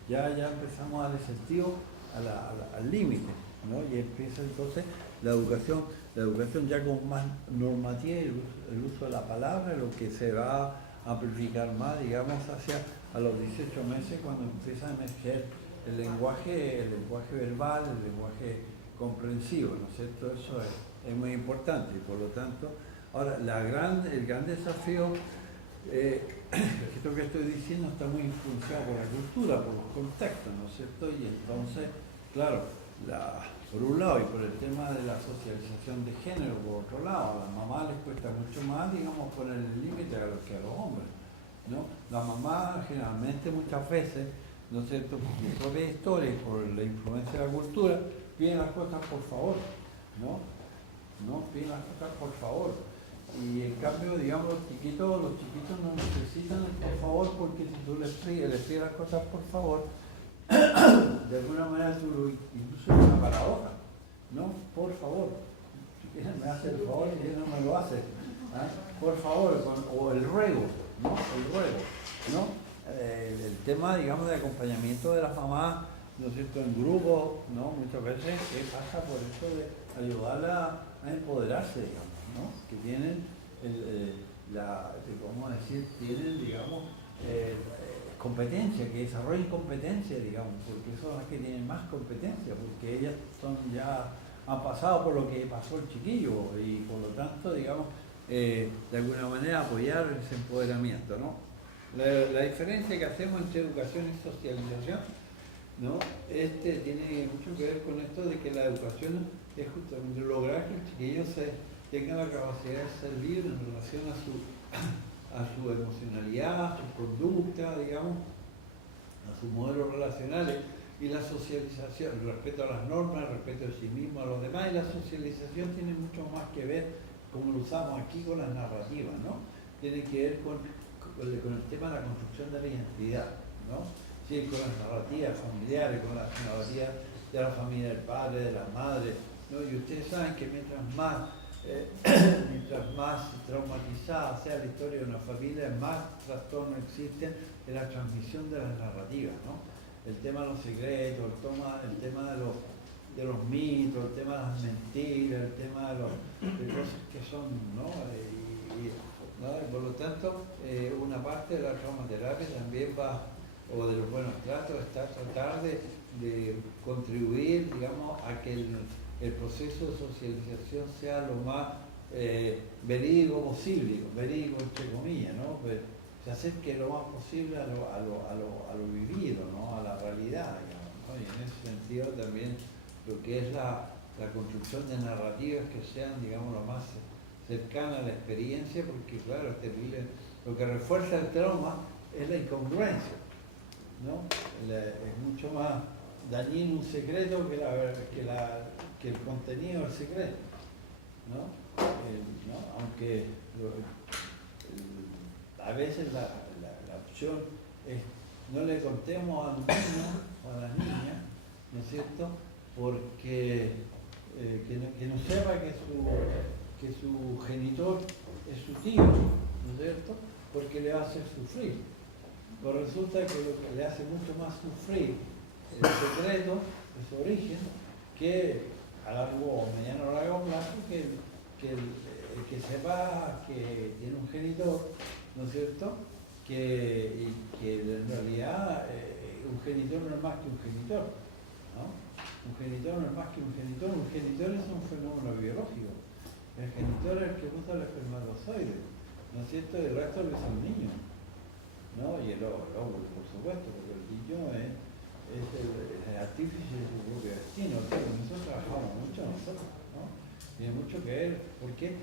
Ya empezamos a darle sentido al límite, ¿no? Y empieza entonces la educación ya con más normativa y el uso de la palabra, lo que se va a amplificar más, digamos, hacia a los 18 meses cuando empieza a emerger el lenguaje verbal, el lenguaje comprensivo, ¿no es cierto? Eso es muy importante y por lo tanto, ahora el gran desafío, esto que estoy diciendo está muy influenciado por la cultura, por los contextos, ¿no es cierto? Y entonces, claro, por un lado y por el tema de la socialización de género, por otro lado, a las mamás les cuesta mucho más, digamos, poner el límite a los hombres, ¿no? Las mamás generalmente muchas veces, ¿no es cierto?, por su propia historia y por la influencia de la cultura, piden las cosas por favor, ¿no? Piden las cosas por favor. Y en cambio, digamos, los chiquitos no necesitan el por favor, porque si tú les pides las cosas por favor, de alguna manera tú incluso es una paradoja, ¿no? Por favor, si quieres me hace el favor y él no me lo hace, ¿ah? Por favor, o el ruego, ¿no? El tema, digamos, de acompañamiento de las mamás, ¿no es cierto?, en grupo, ¿no? Muchas veces pasa por eso de ayudarla a empoderarse, digamos, ¿no? Que tienen digamos, competencia, que desarrollen competencia, digamos, porque son las que tienen más competencia, porque ellas han pasado por lo que pasó el chiquillo y por lo tanto, digamos, de alguna manera apoyar ese empoderamiento, ¿no? La diferencia que hacemos entre educación y socialización, ¿no? Tiene mucho que ver con esto de que la educación es justamente lograr que el chiquillo tenga la capacidad de ser libre en relación a su emocionalidad, a su conducta, digamos, a sus modelos relacionales, y la socialización, el respeto a las normas, el respeto de sí mismo, a los demás, y la socialización tiene mucho más que ver, como lo usamos aquí, con las narrativas, ¿no? Tiene que ver con el tema de la construcción de la identidad, ¿no? ¿sí? Con las narrativas familiares, con las narrativas de la familia del padre, de la madre, ¿no? Y ustedes saben que mientras más traumatizada sea la historia de una familia, más trastornos existen en la transmisión de las narrativas, ¿no? El tema de los secretos, el tema de los mitos, el tema de las mentiras, el tema de cosas que son, ¿no? ¿No? Y por lo tanto, una parte de la traumaterapia también va, o de los buenos tratos, está tratar de contribuir, digamos, a que el proceso de socialización sea lo más verídico posible, verídico entre comillas, ¿no? Se acerque lo más posible a lo vivido, ¿no? A la realidad, digamos, ¿no? Y en ese sentido también lo que es la construcción de narrativas que sean, digamos, lo más cercana a la experiencia, porque claro, es terrible. Lo que refuerza el trauma es la incongruencia, ¿no? Es mucho más dañino un secreto que el contenido del secreto, ¿no? ¿No? Aunque a veces la opción es no le contemos a los niños o a las niñas, ¿no es cierto? Porque que no sepa que su genitor es su tío, ¿no es cierto? Porque le va a hacer sufrir. Pero resulta que lo que le hace mucho más sufrir el secreto de su origen, que a largo o mediano o largo plazo, que sepa que tiene un genitor, ¿no es cierto? Que en realidad un genitor no es más que un genitor, ¿no? Un genitor no es más que un genitor es un fenómeno biológico. El genitor es el que usa el espermatozoide, ¿no es cierto? Y el resto es un niño, ¿no? Y el óvulo, por supuesto, porque el niño es el artífice de su propio destino. O sea, nosotros trabajamos mucho, ¿no? Tiene mucho que ver. ¿Por qué?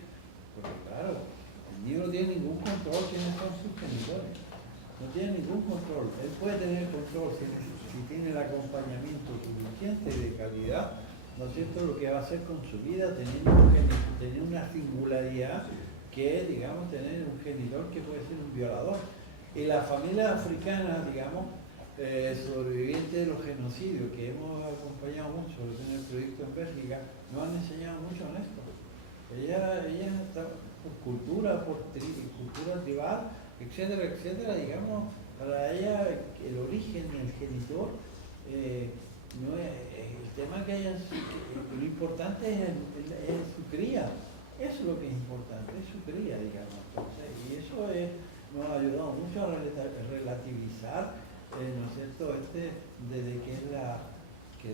Porque claro, el niño no tiene ningún control quiénes son sus genitores. No tiene ningún control. Él puede tener control si tiene el acompañamiento suficiente de calidad, ¿no es cierto? Lo que va a hacer con su vida, tener una singularidad que es, digamos, tener un genitor que puede ser un violador. Y las familias africanas, digamos, sobrevivientes de los genocidios, que hemos acompañado mucho en el proyecto en Bélgica, nos han enseñado mucho en esto. Ella por cultura tribal, etcétera, etcétera, digamos, para ella el origen del genitor no es el tema lo importante es su cría. Eso es lo que es importante, es su cría, digamos. Entonces, y eso nos ha ayudado mucho a relativizar, ¿no es cierto?, desde que es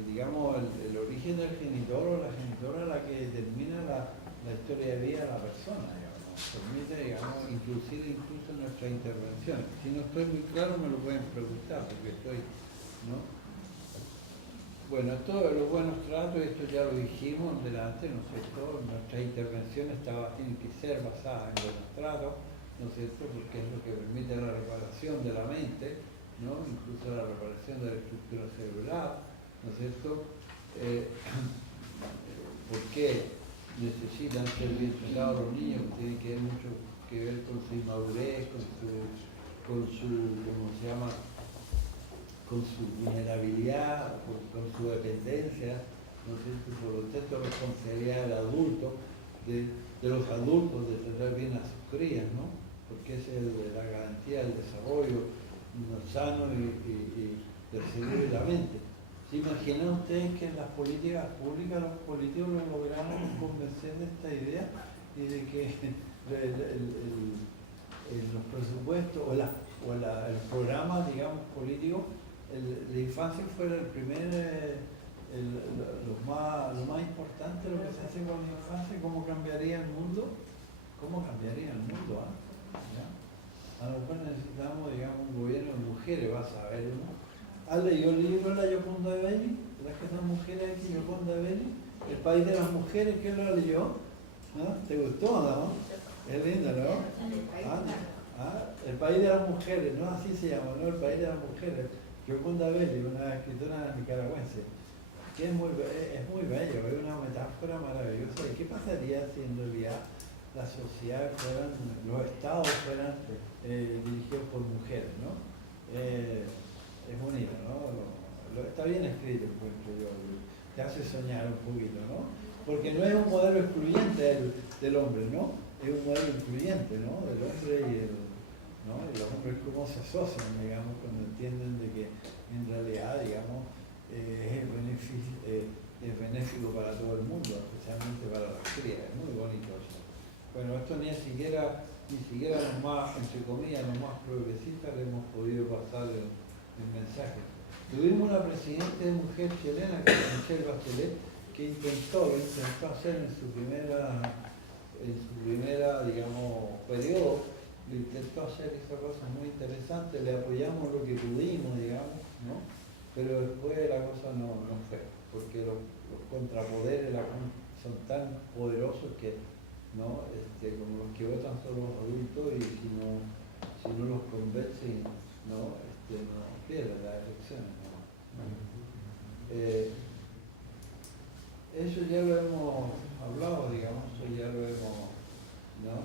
digamos, el origen del genitor o la genitora la que determina la historia de vida de la persona, digamos. Permite, digamos, incluso en nuestras intervenciones. Si no estoy muy claro me lo pueden preguntar, porque ¿no? Bueno, todos los buenos tratos, esto ya lo dijimos delante, ¿no es cierto? Nuestras intervenciones tienen que ser basadas en buenos tratos, ¿no es cierto? Porque es lo que permite la reparación de la mente, ¿no? Incluso la reparación de la estructura celular, ¿no es cierto? ¿Por qué necesitan ser bien tratados los niños? Tiene que ver mucho que ver con su inmadurez, con su ¿cómo se llama?, con su vulnerabilidad, con su dependencia, ¿no es cierto? Por lo tanto, responsabilidad del adulto, de los adultos de tratar bien a sus crías, ¿no? Porque esa es la garantía del desarrollo sano y del cerebro y la mente. ¿Se imaginan ustedes que en las políticas públicas los políticos lo lograron convencer de esta idea y de que los presupuestos o el programa, digamos, político, la infancia fuera el primer, lo más importante, lo que se hace con la infancia? ¿Cómo cambiaría el mundo? ¿Cómo cambiaría el mundo? ¿Ya? A lo mejor necesitamos, digamos, un gobierno de mujeres, vas a ver, ¿no? ¿Has leído el libro de la Gioconda Belli? ¿Las que son mujeres aquí, Gioconda Belli? El país de las mujeres, ¿quién lo leyó? ¿No? ¿Te gustó, no? Es lindo, ¿no? El país de las mujeres, ¿no? Así se llama, ¿no? El país de las mujeres. Gioconda Belli, una escritora nicaragüense, que es muy bello, es una metáfora maravillosa de qué pasaría si en realidad la sociedad los estados fueran dirigidos por mujeres, ¿no? es bonito, ¿no? Está bien escrito, encuentro yo, te hace soñar un poquito, ¿no? Porque no es un modelo excluyente del hombre, ¿no? Es un modelo incluyente, ¿no? Del hombre ¿no? Y los hombres cómo se asocian, digamos, cuando entienden de que en realidad, digamos, es benéfico para todo el mundo, especialmente para las crías, es muy bonito eso. Bueno, esto ni siquiera los más, entre comillas, los más progresistas le hemos podido pasar el mensaje. Tuvimos una presidenta mujer chilena, que es Michelle Bachelet, que intentó hacer en su primera, digamos, periodo, intentó hacer esa cosa muy interesante, le apoyamos lo que pudimos, digamos, ¿no? Pero después la cosa no fue, porque los contrapoderes son tan poderosos que, ¿no? Como los que votan son los adultos, y si no los convencen, no pierden las elecciones, ¿no? Eso ya lo hemos hablado, digamos, eso ya lo hemos, ¿no?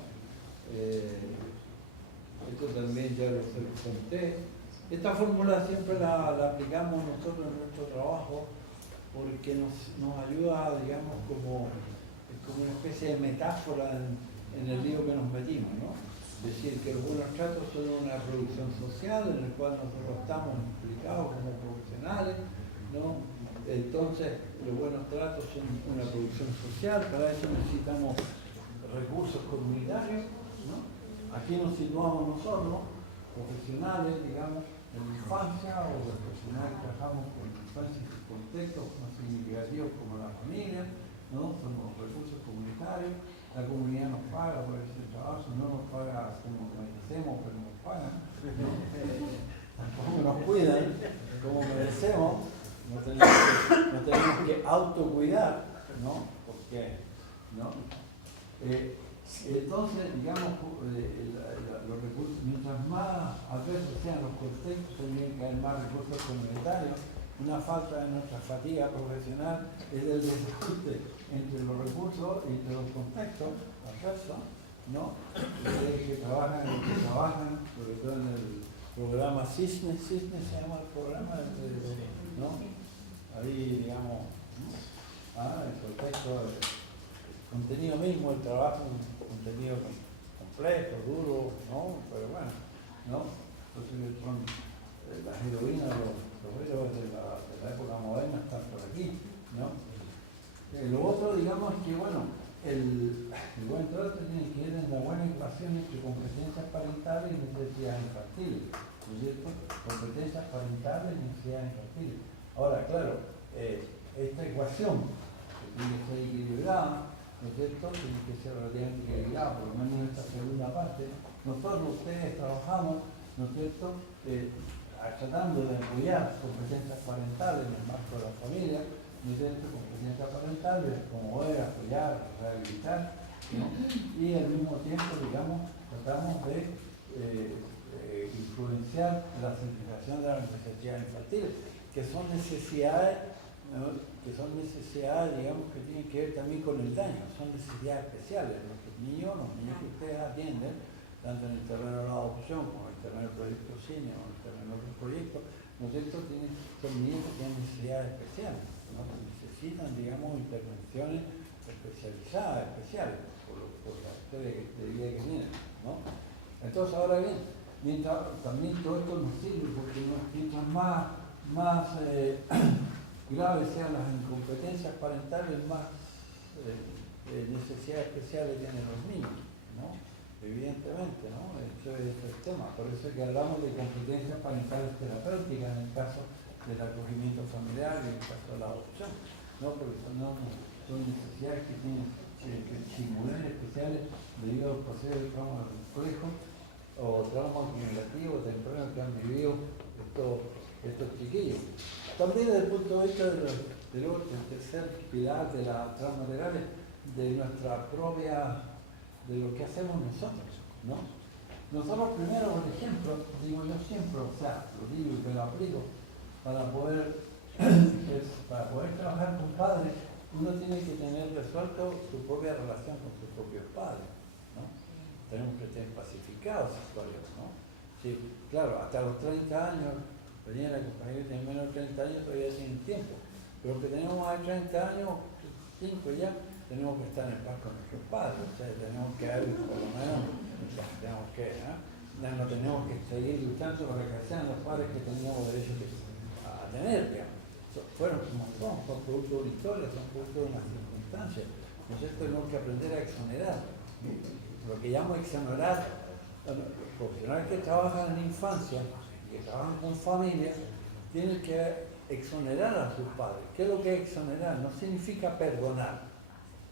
Esto también ya lo conté. Esta fórmula siempre la aplicamos nosotros en nuestro trabajo porque nos ayuda, digamos, como una especie de metáfora en el lío que nos metimos, ¿no? Es decir, que los buenos tratos son una producción social en la cual nosotros estamos implicados como profesionales, ¿no? Entonces, los buenos tratos son una producción social, para eso necesitamos recursos comunitarios, ¿no? Aquí nos situamos nosotros, profesionales, digamos, en la infancia, o profesionales que trabajamos con infancia y contextos más significativos como la familia, ¿no? Son los recursos comunitarios. La comunidad nos paga por ese trabajo, no nos paga como merecemos, pero nos pagan, ¿no? Tampoco nos cuidan como merecemos, nos tenemos que autocuidar, ¿no? Porque, ¿no? Entonces, digamos, los recursos, mientras más adversos sean los contextos, tendrían que haber más recursos comunitarios. Una falta de nuestra fatiga profesional es el desajuste entre los recursos y entre los contextos adversos, ¿no? Ustedes que trabajan, sobre todo en el programa CISNE se llama el programa, ¿no? Ahí, digamos, el contexto, el contenido mismo, el trabajo, un contenido complejo, duro, ¿no? Pero bueno, ¿no? Entonces son las heroínas, los héroes de la época moderna están por aquí, ¿no? Lo otro, digamos, es que, bueno, el buen trato tiene que ir en la buena ecuación entre competencias parentales y necesidades infantiles, ¿no es cierto? Competencias parentales y necesidades infantiles. Ahora, claro, esta ecuación que tiene que ser equilibrada, ¿no es cierto? Tiene que ser relativamente equilibrada, por lo menos en esta segunda parte. Nosotros, ustedes, trabajamos, ¿no es cierto?, tratando de apoyar competencias parentales en el marco de la familia, ¿no es cierto?, competencias parentales, promover, apoyar, rehabilitar, ¿no? Y al mismo tiempo, digamos, tratamos de influenciar la sensibilización de las necesidades infantiles, que son necesidades, ¿no? Digamos, que tienen que ver también con el daño, son necesidades especiales. Los niños que ustedes atienden, tanto en el terreno de la adopción como en el terreno del proyecto cine o en el terreno de otros proyectos, ¿no es cierto?, son niños que tienen necesidades especiales, ¿no? Que necesitan, digamos, intervenciones especializadas, especiales, por la historia de vida que tienen, ¿no? Entonces, ahora bien, también todo esto nos sirve porque mientras más graves sean las incompetencias parentales, más necesidades especiales tienen los niños, ¿no? Evidentemente, ¿no? Eso es el tema. Por eso es que hablamos de competencias parentales terapéuticas en el caso del acogimiento familiar y en el caso de la adopción, ¿no? Porque son necesidades que tienen estimulantes especiales debido al proceso de trauma complejo o trauma acumulativo temprano que han vivido estos chiquillos. También desde el punto de vista del tercer pilar de la trauma terapia, de nuestra propia, de lo que hacemos nosotros, ¿no? Nosotros primero, por ejemplo, digo yo siempre, o sea, lo digo y me lo aplico, para poder trabajar con padres, uno tiene que tener resuelto su propia relación con sus propios padres, ¿no? Tenemos que tener pacificados historias, ¿no? Sí, claro, hasta los 30 años venía la compañía que tiene menos de 30 años todavía tienen tiempo. Pero los que tenemos más de 30 años, 5 ya, tenemos que estar en paz con nuestros padres. O sea, tenemos que dar, por lo menos, tenemos que, no tenemos que seguir luchando para que sean los padres que teníamos derecho a tener, digamos. Fueron como son producto de una historia, son producto de unas circunstancias. ¿No es cierto? Tenemos que aprender a exonerar. Lo que llamo exonerar, los profesionales que trabajan en la infancia, que trabajan con familias, tienen que exonerar a sus padres. ¿Qué es lo que es exonerar? No significa perdonar,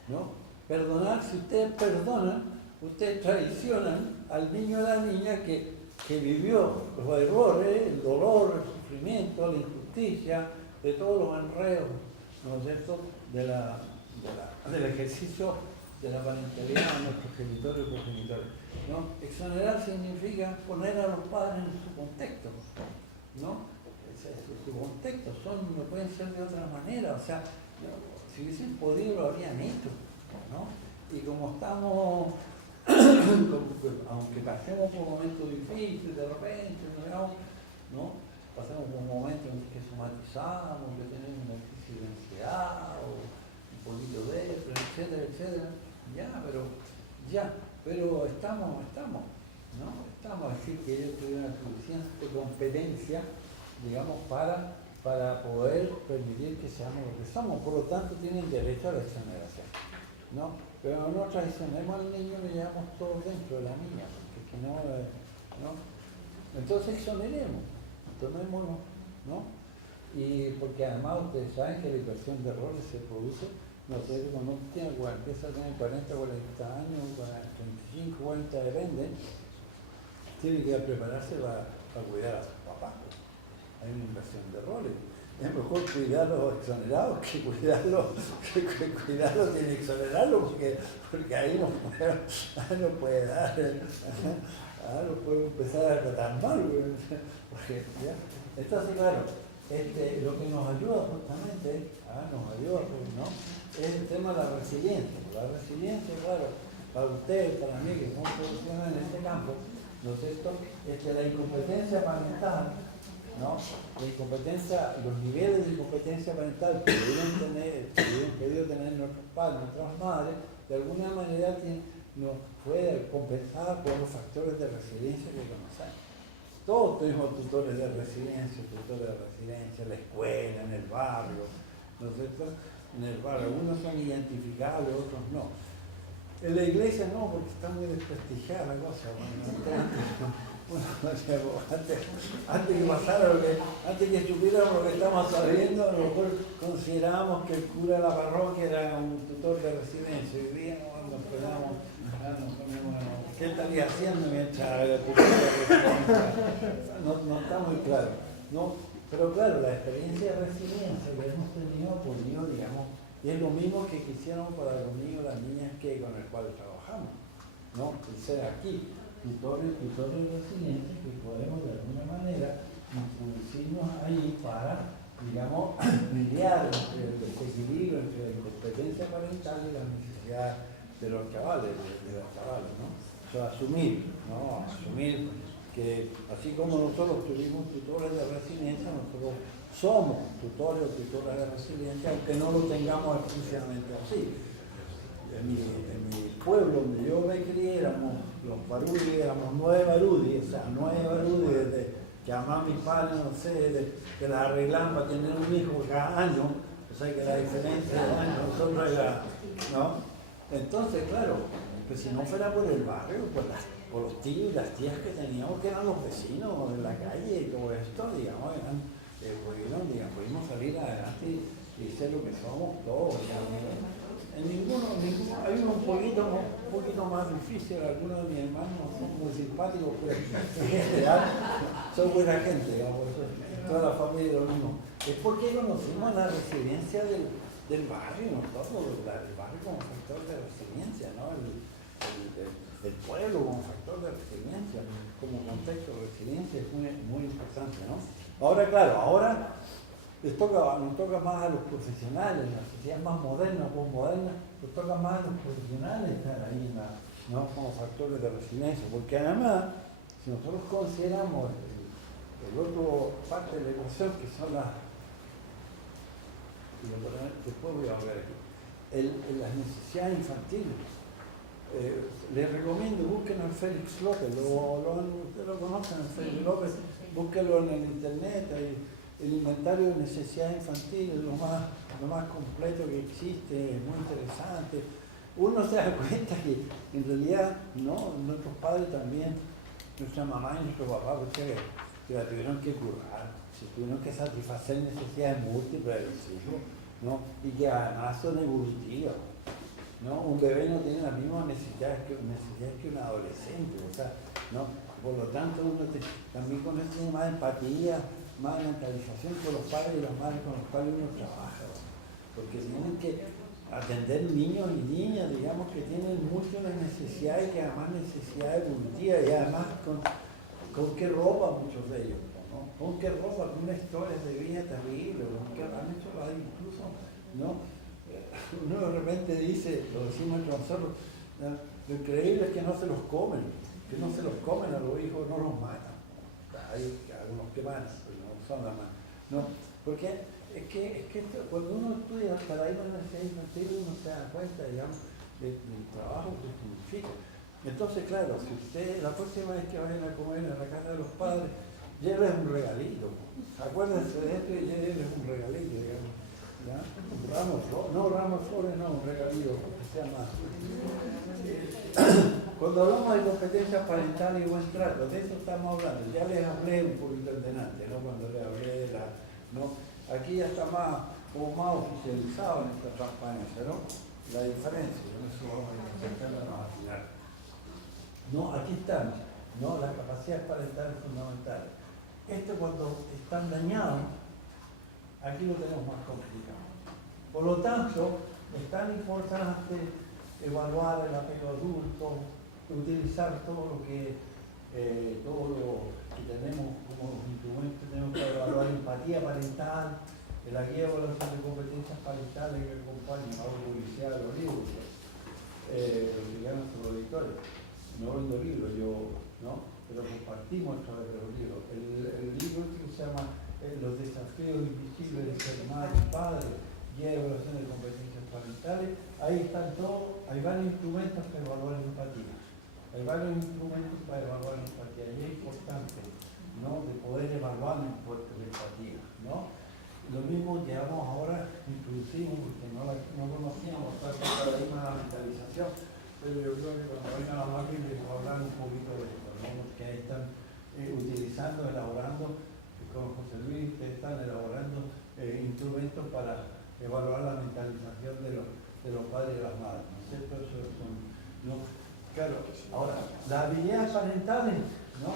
¿no? Perdonar, si ustedes perdonan, ustedes traicionan al niño o a la niña que vivió los errores, el dolor, el sufrimiento, la injusticia, de todos los enredos, ¿no es cierto?, del ejercicio de la parentalidad de nuestros genitores y progenitores, ¿no? Exonerar significa poner a los padres en su contexto, ¿no? Su contexto, no pueden ser de otra manera, o sea, si hubiesen podido lo habrían hecho, ¿no? Y como estamos, aunque pasemos por momentos difíciles de repente, ¿no? Pasamos por momentos en que somatizamos, que tenemos una crisis de ansiedad, o un poquito de eso, etcétera, etcétera, pero estamos, ¿no? Estamos a decir que ellos tuvieron una suficiente competencia, digamos, para poder permitir que seamos lo que somos, por lo tanto tienen derecho a la exoneración, ¿no? Pero no traicionemos al niño, lo llevamos todos dentro de la niña, porque si no, ¿no? Entonces exoneremos, tomémonos, ¿no? Y porque además ustedes saben que la inversión de roles se produce, no sé, cuando empieza a tener 40, 40 años, 35, 40, depende, tiene que prepararse para cuidar a sus papás. Hay una inversión de roles. Es mejor cuidar a los exonerados que cuidarlos sin exonerarlos, porque ahí no puede dar, no puede empezar a tratar mal. Porque, ¿ya? Entonces, claro, lo que nos ayuda justamente, ¿no? Es el tema de la resiliencia. La resiliencia, claro, para ustedes, para mí, que son profesionales en este campo, ¿no es cierto? La incompetencia parental, ¿no? La incompetencia, los niveles de incompetencia parental que hubieran podido tener nuestros padres, nuestras madres, de alguna manera no fue compensada por los factores de resiliencia que conocemos. Todos tuvimos tutores de resiliencia en la escuela, en el barrio, ¿no es cierto? En el barrio, algunos son identificables, otros no. En la iglesia no, porque está muy desprestigiada la cosa. Antes que pasara antes que supiéramos lo que estamos sabiendo, a lo mejor considerábamos que el cura de la parroquia era un tutor de resiliencia. Hoy día nos ponemos, ¿qué estaría haciendo mientras el tutor de resiliencia? No está muy claro, ¿no? Pero claro, la experiencia de resiliencia que hemos tenido por niños, digamos, es lo mismo que quisieron para los niños y las niñas con el cual trabajamos, ¿no? Y ser aquí tutores de resiliencia que podemos de alguna manera introducirnos ahí para, digamos, mediar el desequilibrio entre la incompetencia parental y las necesidades de los chavales, ¿no? O sea, asumir que así como nosotros tuvimos tutores de resiliencia, nosotros somos tutores o tutoras de resiliencia, aunque no lo tengamos exclusivamente así. En mi pueblo donde yo me crié, éramos los barudis, éramos 9 barudis, o sea, 9 barudis desde que a mis padres, no sé, que las arreglan para tener un hijo cada año, o sea que la diferencia de años nosotros era, ¿no? Entonces, claro, pues si no fuera por el barrio, por los tíos y las tías que teníamos, que eran los vecinos de la calle y todo esto, digamos, pudimos salir adelante y ser lo que somos todos, digamos. En ninguno, hay uno un poquito más difícil, algunos de mis hermanos son muy simpáticos, pero en general son buena gente, digamos, toda la familia es lo mismo. Es porque conocimos la resiliencia del barrio, nosotros, el barrio como factor de resiliencia, ¿no? El pueblo como factor de resiliencia, como contexto de resiliencia es muy importante, ¿no? Ahora, claro, nos toca más a los profesionales, la sociedad más moderna, postmoderna, nos toca más a los profesionales estar ahí, ¿no? Como factores de resiliencia, porque además, si nosotros consideramos el otro parte de la ecuación que son después voy a ver aquí, las necesidades infantiles. Les recomiendo, búsquenlo en Félix López, ustedes lo conocen en Félix López, búsquenlo en el internet, el inventario de necesidades infantiles, lo más completo que existe, es muy interesante. Uno se da cuenta que en realidad nuestros padres también, nuestra mamá y nuestro papá, pues, que la tuvieron que currar, se tuvieron que satisfacer necesidades múltiples de los hijos, ¿no? Y que además son evolutivas, ¿no? Un bebé no tiene las mismas necesidades que un adolescente, o sea, ¿no? Por lo tanto uno también con eso tiene más empatía, más mentalización con los padres y las madres con los cuales uno trabaja, ¿no? Porque tienen que atender niños y niñas, digamos, que tienen múltiples necesidades, que además necesidades evolutivas, y además con qué ropa muchos de ellos, ¿no? Con qué ropa, con una historia de vida terrible, con qué han hecho incluso, ¿no? Uno de repente dice, lo decimos entre nosotros, ¿no? Lo increíble es que no se los comen a los hijos, no los matan. Hay algunos que van, pero no son la mano, ¿no? Porque es que cuando uno estudia el paradigma de la necesidad infantil, uno se da cuenta, digamos, del trabajo que significa. Entonces, claro, si usted la próxima vez que vayan a comer en la casa de los padres, lléveles un regalito. Acuérdense de esto y lléveles un regalito, digamos. ¿Ya? Ramos flores, no, un regalito, que sea más. Cuando hablamos de competencias parentales y buen trato, de eso estamos hablando. Ya les hablé un poquito delante, ¿no? Cuando les hablé de ¿no? Aquí ya está como más oficializado en esta transparencia, ¿no? La diferencia, en eso vamos a intentar afinar. No, aquí están, ¿no? Las capacidades parentales fundamentales. Esto cuando están dañados, aquí lo tenemos más complicado. Por lo tanto, es tan importante evaluar el apego adulto, utilizar todo lo que tenemos como instrumentos, tenemos que evaluar empatía parental, la guía de evaluación de competencias parentales que acompaña a la publicidad de los libros, los que llaman sus auditores. No vendo libros, ¿no? Pero compartimos a través de los libros. El libro que se llama Los desafíos invisibles de ser madre y padre, guía de evaluación de competencias parentales, ahí están todos, hay varios instrumentos para evaluar la empatía. Hay varios instrumentos para evaluar la empatía y es importante, ¿no? De poder evaluar la empatía, ¿no? Lo mismo que vamos ahora introducimos, porque no conocíamos el paradigma de la mentalización, pero yo creo que cuando venga la máquina les voy a hablar un poquito de esto, ¿no? Porque ahí están utilizando, elaborando, con José Luis, ustedes están elaborando instrumentos para evaluar la mentalización de los padres y las madres, ¿no es cierto? Eso ¿no? Claro, ahora, las habilidades parentales, ¿no?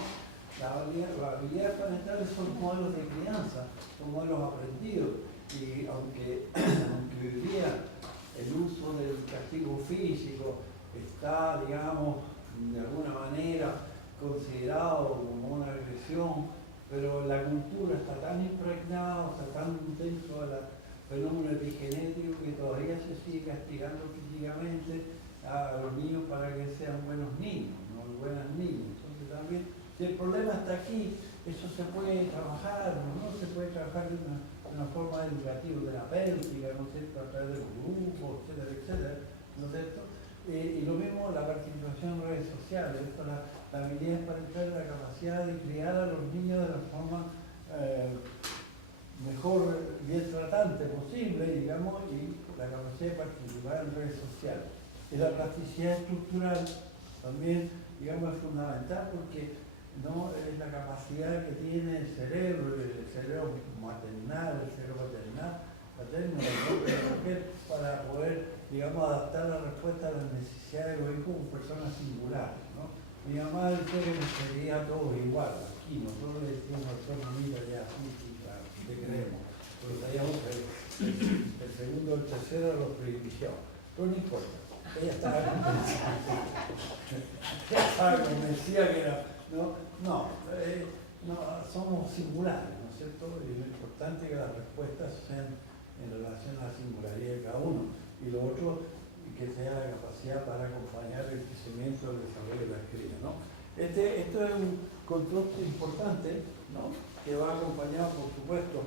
Las habilidades parentales son modelos de crianza, son modelos aprendidos, y aunque hoy día el uso del castigo físico está, digamos, de alguna manera considerado como una agresión, pero la cultura está tan impregnada, está tan dentro del fenómeno epigenético que todavía se sigue castigando físicamente a los niños para que sean buenos niños, no buenas niñas. Entonces también, si el problema está aquí, eso se puede trabajar, ¿no? Se puede trabajar de una forma educativa, terapéutica, ¿no es cierto?, a través de los grupos, etcétera, etcétera, ¿no es cierto? Y lo mismo la participación en redes sociales, esto, la habilidad para entrar en la capacidad de criar a los niños de la forma mejor, bien tratante posible, digamos, y la capacidad de participar en redes sociales. Y la plasticidad estructural también, digamos, es fundamental porque no es la capacidad que tiene el cerebro maternal, el cerebro paterno, de la mujer, para poder, digamos, adaptar la respuesta a las necesidades de los hijos como personas singulares, ¿no? Mi mamá decía que nos quería a todos igual, aquí nosotros le decimos a nuestra mamita ya, sí, claro, te queremos, pero sabíamos que el segundo o el tercero era los privilegiados, pero no importa. Ella estaba convencida que era, no, somos singulares, ¿no es cierto? Y lo importante es que las respuestas sean en relación a la singularidad de cada uno. Y lo otro, que sea la capacidad para acompañar el crecimiento, el desarrollo de la cría, ¿no? Esto es concepto importante, ¿no? Que va acompañado, por supuesto,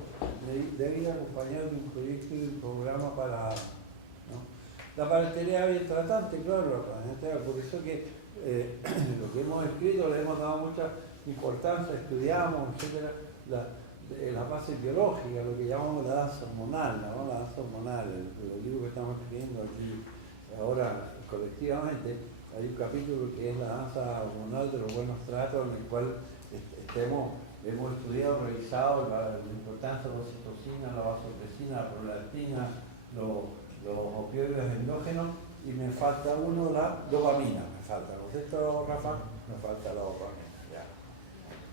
debe ir acompañado de un proyecto y de un programa para, ¿no? La parentalidad bien tratante, claro, la parentalidad, por eso que lo que hemos escrito le hemos dado mucha importancia, estudiamos, etcétera, la base biológica, lo que llamamos la danza hormonal, ¿no? La danza hormonal, el libro que estamos escribiendo aquí ahora colectivamente, hay un capítulo que es la danza hormonal de los buenos tratos, en el cual hemos estudiado, revisado la importancia de la oxitocina, la vasopresina, la prolactina, los opioides endógenos, y me falta uno, la dopamina, me falta. ¿No es esto, Rafa? Me falta la dopamina, ya.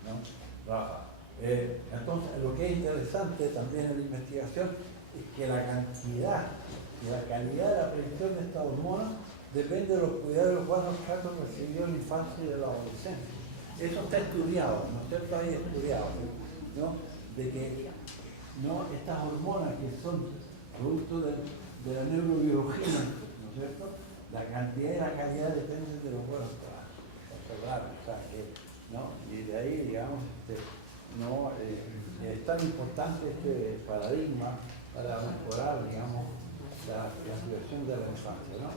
¿No? Rafa. Entonces, lo que es interesante también en la investigación es que la cantidad y la calidad de la prevención de esta hormona depende de los cuidados de los buenos tratos recibidos en la infancia y de la adolescencia. Eso está estudiado, ¿no es cierto? Hay estudiado, ¿no? De que, ¿no? Estas hormonas que son producto de la neurobiología, ¿no es cierto? La cantidad y la calidad dependen de los buenos tratos. Claro, o sea, ¿no? Y de ahí, digamos, ¿no? Es tan importante este paradigma para mejorar, digamos, la situación de la infancia, ¿no?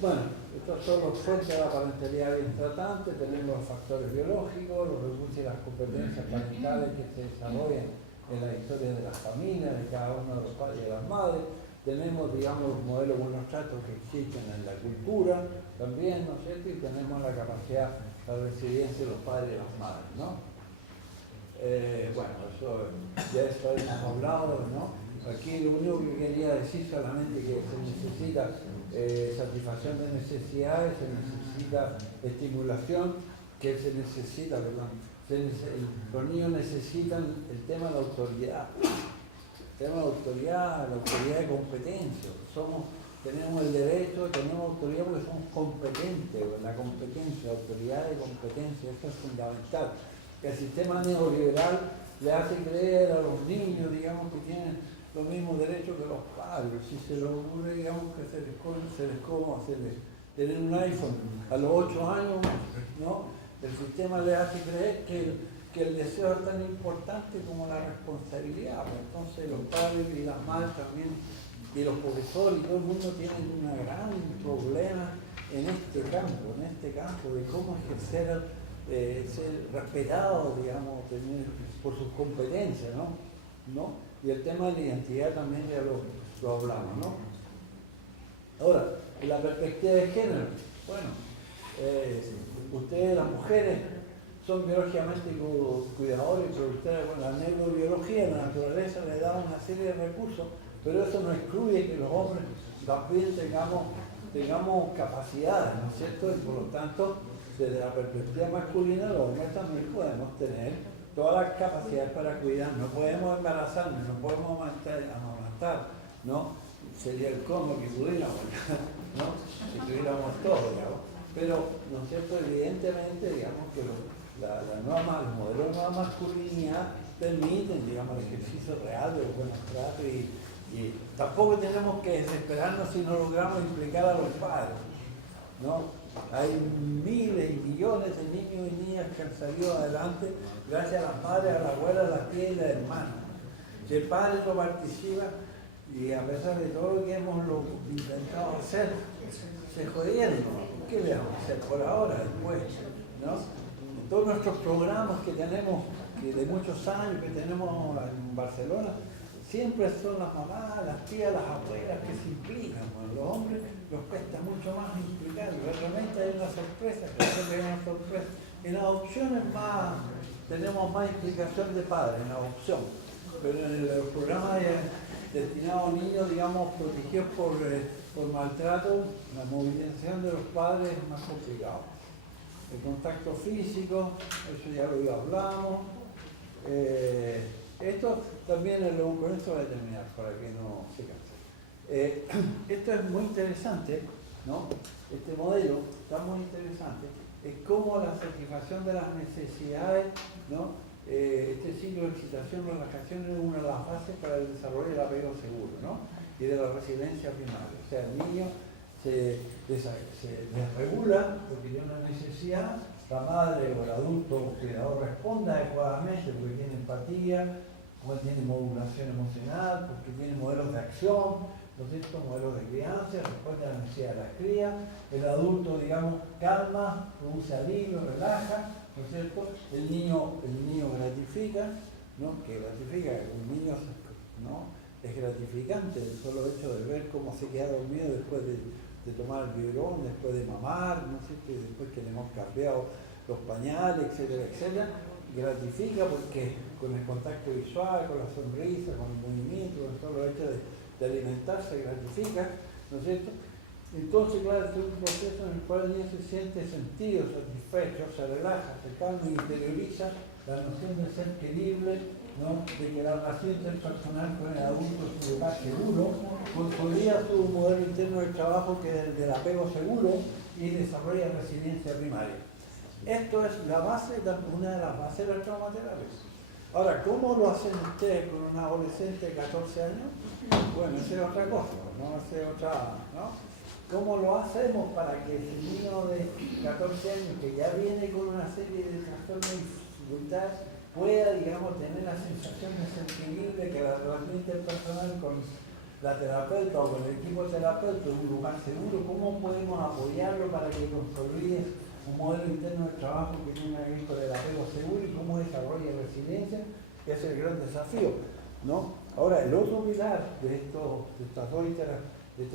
Bueno, estos son los fuentes de la parentalidad bien tratante, tenemos los factores biológicos, los recursos y las competencias parentales que se desarrollan en la historia de las familias, de cada uno de los padres y de las madres, tenemos, digamos, los modelos buenos tratos que existen en la cultura también, ¿no es cierto? Y tenemos la capacidad de resiliencia de los padres y de las madres, ¿no? Bueno, ya eso hemos hablado, ¿no? Aquí lo único que quería decir solamente que se necesita satisfacción de necesidades, se necesita estimulación, que se necesita, perdón, los niños necesitan el tema de la autoridad, la autoridad de competencia. Tenemos el derecho, tenemos autoridad porque somos competentes, la competencia, autoridad de competencia, eso es fundamental. El sistema neoliberal le hace creer a los niños, digamos, que tienen los mismos derechos que los padres. Si se les ocurre, digamos, que se les tener un iPhone a los 8 años, ¿no? El sistema le hace creer que el deseo es tan importante como la responsabilidad. Entonces los padres y las madres también, y los profesores y todo el mundo tienen un gran problema en este campo de cómo ejercer, ser respetado, digamos, por sus competencias, ¿no? Y el tema de la identidad también ya lo hablamos, ¿no? Ahora, en la perspectiva de género, bueno, ustedes, las mujeres, son biológicamente cuidadores y productores. Bueno, la neurobiología, la naturaleza le da una serie de recursos, pero eso no excluye que los hombres también tengamos capacidades, ¿no es cierto? Y por lo tanto, desde la perspectiva masculina, los hombres también podemos tener todas las capacidades para cuidar. No podemos embarazarnos, no podemos amamantar, ¿no? Sería el cómo que pudiéramos, ¿no? Si tuviéramos todo, digamos. Pero, ¿no es cierto? Evidentemente, digamos que los modelos de nueva masculinidad permiten, digamos, el ejercicio real de los buenos tratos y tampoco tenemos que desesperarnos si no logramos implicar a los padres, ¿no? Hay miles y millones de niños y niñas que han salido adelante gracias a las madres, a la abuela, a las tías y a las hermanas. Si el padre no participa, y a pesar de todo lo que hemos intentado hacer, se jodieron. ¿Qué le vamos a hacer por ahora, después? ¿No? En todos nuestros programas que tenemos, de muchos años que tenemos en Barcelona, siempre son las mamás, las tías, las abuelas que se implican. Bueno, los hombres los cuesta mucho más implicar. Realmente hay una sorpresa, En la adopción tenemos más implicación de padres, en la adopción. Pero en los programas destinados a niños, digamos, protegidos por maltrato, la movilización de los padres es más complicado. El contacto físico, eso ya lo hablamos. Esto también con esto voy a terminar para que no se canse. Esto es muy interesante, ¿no? Este modelo está muy interesante. Es como la satisfacción de las necesidades, ¿no? Este ciclo de excitación, relajación es una de las bases para el desarrollo del apego seguro, ¿no? Y de la resiliencia primaria. O sea, el niño se desregula porque tiene una necesidad, la madre o el adulto o cuidador responda adecuadamente porque tiene empatía, porque tiene modulación emocional, porque tiene modelos de acción, ¿no es cierto? Modelos de crianza, responde a la necesidad de las crías, el adulto, digamos, calma, produce alivio, relaja, ¿no es cierto? El niño gratifica, ¿no? Que gratifica, un niño, ¿no? Es gratificante el solo hecho de ver cómo se queda dormido después de tomar el biberón, después de mamar, ¿no es cierto? Y después que le hemos cambiado los pañales, etcétera, etcétera, gratifica porque con el contacto visual, con la sonrisa, con el movimiento, con todo el hecho de alimentarse, gratifica, ¿no es cierto? Entonces, claro, es un proceso en el cual el niño se siente sentido, satisfecho, se relaja, se calma y interioriza la noción de ser querible, ¿no? De que la relación interpersonal con el adulto es un lugar seguro, podría ser un modelo interno de trabajo que es el del apego seguro y desarrolla resiliencia primaria. Esto es la base, una de las bases de la traumaterapia. Ahora, ¿cómo lo hacen ustedes con un adolescente de 14 años? Bueno, esa es otra cosa, ¿no? Esa es otra, ¿no? ¿Cómo lo hacemos para que el niño de 14 años que ya viene con una serie de trastornos y dificultades pueda, digamos, tener la sensación de sensible que la relación interpersonal con la terapeuta o con el equipo terapeuta es un lugar seguro? ¿Cómo podemos apoyarlo para que consolide un modelo interno de trabajo que tenga que ver con el apego seguro y cómo desarrolla resiliencia? Que es el gran desafío, ¿no? Ahora, el otro pilar de estos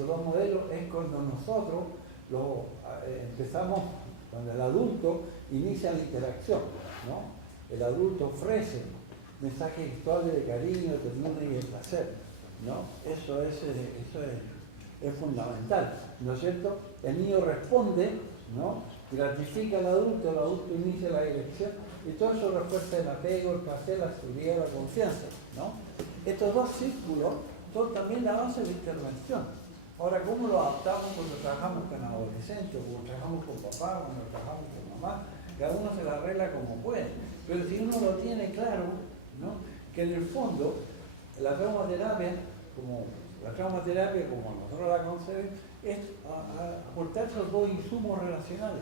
dos modelos es cuando nosotros empezamos, cuando el adulto inicia la interacción, ¿no? El adulto ofrece mensajes actuales de cariño, de ternura y de placer, ¿no? Eso es fundamental, ¿no es cierto? El niño responde, ¿no? Gratifica al adulto, el adulto inicia la dirección y todo eso refuerza el apego, el placer, la seguridad y la confianza, ¿no? Estos dos círculos son también la base de la intervención. Ahora, ¿cómo lo adaptamos cuando trabajamos con adolescentes, cuando trabajamos con papá, cuando trabajamos con mamá? Cada uno se la arregla como puede. Pero si uno lo tiene claro, ¿no? Que en el fondo la traumaterapia, como nosotros la concebimos, es aportar esos dos insumos relacionales,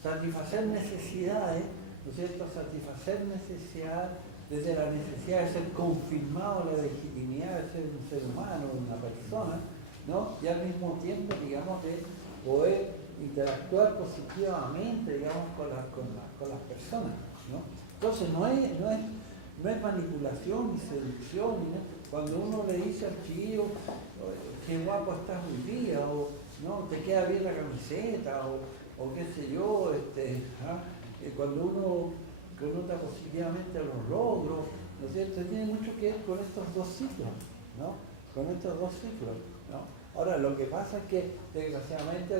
satisfacer necesidades, ¿no es cierto? Satisfacer necesidades desde la necesidad de ser confirmado la legitimidad de ser un ser humano, una persona, ¿no? Y al mismo tiempo, digamos, de poder interactuar positivamente, digamos, con las personas, ¿no? Entonces no es manipulación ni seducción, ¿no? Cuando uno le dice al chiquillo, qué guapo estás hoy día, o no, te queda bien la camiseta, o qué sé yo, cuando uno conota positivamente los logros, ¿no es cierto? Tiene mucho que ver con estos dos ciclos, ¿no? Con estos dos ciclos, ¿no? Ahora, lo que pasa es que, desgraciadamente,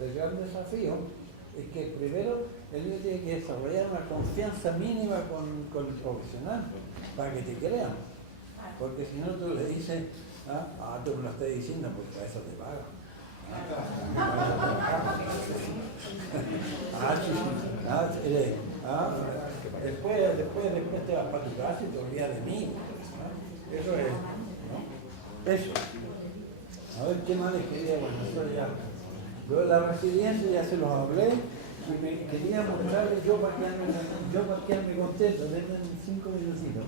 el gran desafío es que primero el niño tiene que desarrollar una confianza mínima con el profesional para que te crean. Porque si no, tú le dices, tú me lo estás diciendo porque para eso te pagan. Después te vas para tu casa y te olvidas de mí. Eso es, ¿no? Eso. A ver, ¿qué más les quería? Bueno, eso ya. Luego la resiliencia ya se los hablé y me quería mostrarles yo para quedarme contento. Denme 5 minutitos.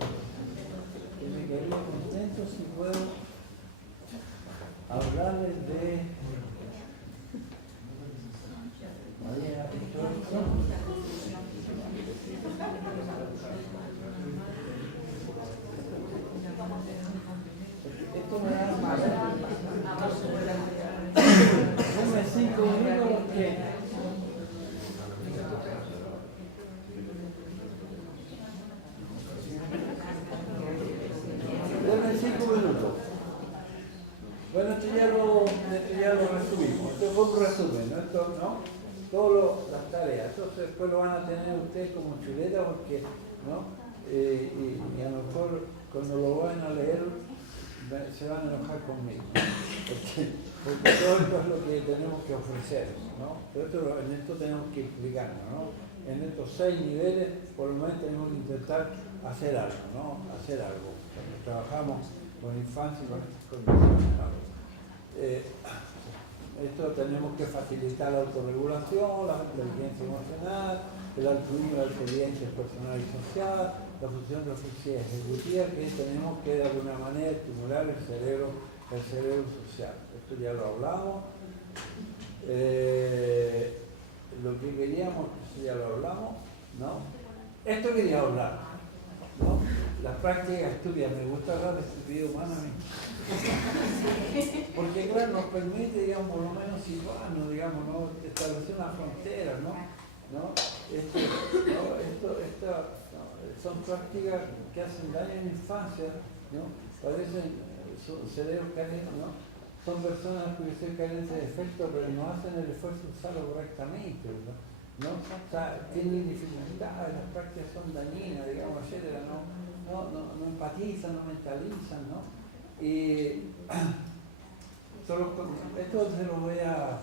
Que me quedaría contento si puedo hablarles de María esto me da más. Denme 5 minutos porque denme 5 minutos. Bueno, esto ya lo resumimos. Esto fue un resumen, ¿no? Esto, ¿no? Todas las tareas. Entonces después lo van a tener ustedes como chuleta porque, ¿no? Y a lo mejor cuando lo vayan a leer se van a enojar conmigo. Porque todo esto es lo que tenemos que ofrecer, ¿no? Pero en esto tenemos que explicarnos, ¿no? En estos 6 niveles, por lo menos tenemos que intentar hacer algo, ¿no? Hacer algo. Cuando trabajamos con infancia y con estas condiciones, ¿no? Esto tenemos que facilitar la autorregulación, la inteligencia emocional, el altruismo, la experiencia personal y social, la función de oficina ejecutiva, que tenemos que de alguna manera estimular el cerebro social. Esto ya lo hablamos. Lo que queríamos, eso ya lo hablamos, ¿no? Esto quería hablar, ¿no? La práctica estudia, me gusta hablar de estupidez humana a mí. Porque claro, nos permite, digamos, por lo menos situarnos, digamos, ¿no? Establecer una frontera, ¿no? Son prácticas que hacen daño en la infancia, ¿no? Parecen cerebros carentes, ¿no? Son personas que son carentes de efecto, pero no hacen el esfuerzo de usarlo correctamente, ¿no? O sea, tienen dificultades, las prácticas son dañinas, digamos, etcétera, no empatizan, no mentalizan, ¿no? Y esto se lo voy a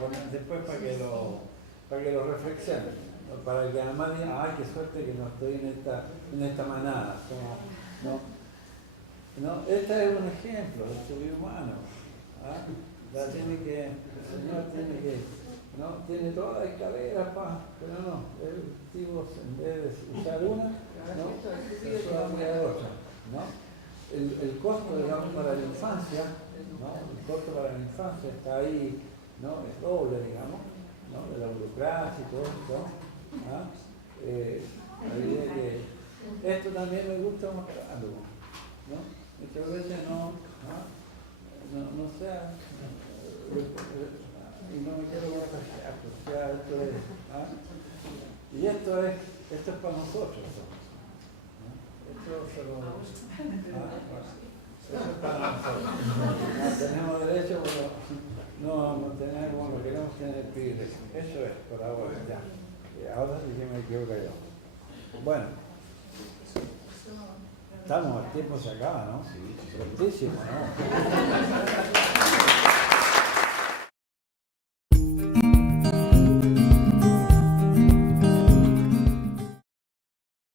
poner después para que lo reflexionen, ¿no? Para que además digan, ay, qué suerte que no estoy en esta manada, ¿no? Este es un ejemplo de estudio humano. ¿Ah? El Señor tiene que, ¿no? Tiene todas las escaleras, pero no, el tipo en vez de usar una, ¿no? Usa otra, ¿no? El costo, digamos, para la infancia, ¿no? El costo para la infancia está ahí, ¿no? Es doble, digamos, ¿no? De la burocracia y todo esto, ¿ah? La idea que esto también me gusta mostrarlo, ¿no? Muchas veces no sea, y no me quiero contagiar, o sea, esto es, ¿ah? Y esto es para nosotros, ¿no? Eso es para nosotros. No tenemos derecho, pero no tenemos, no queremos tener privilegio. Eso es, por ahora, ya. Ahora sí que me equivoco yo. Bueno. Estamos, el tiempo se acaba, ¿no? Sí, prontísimo, ¿no?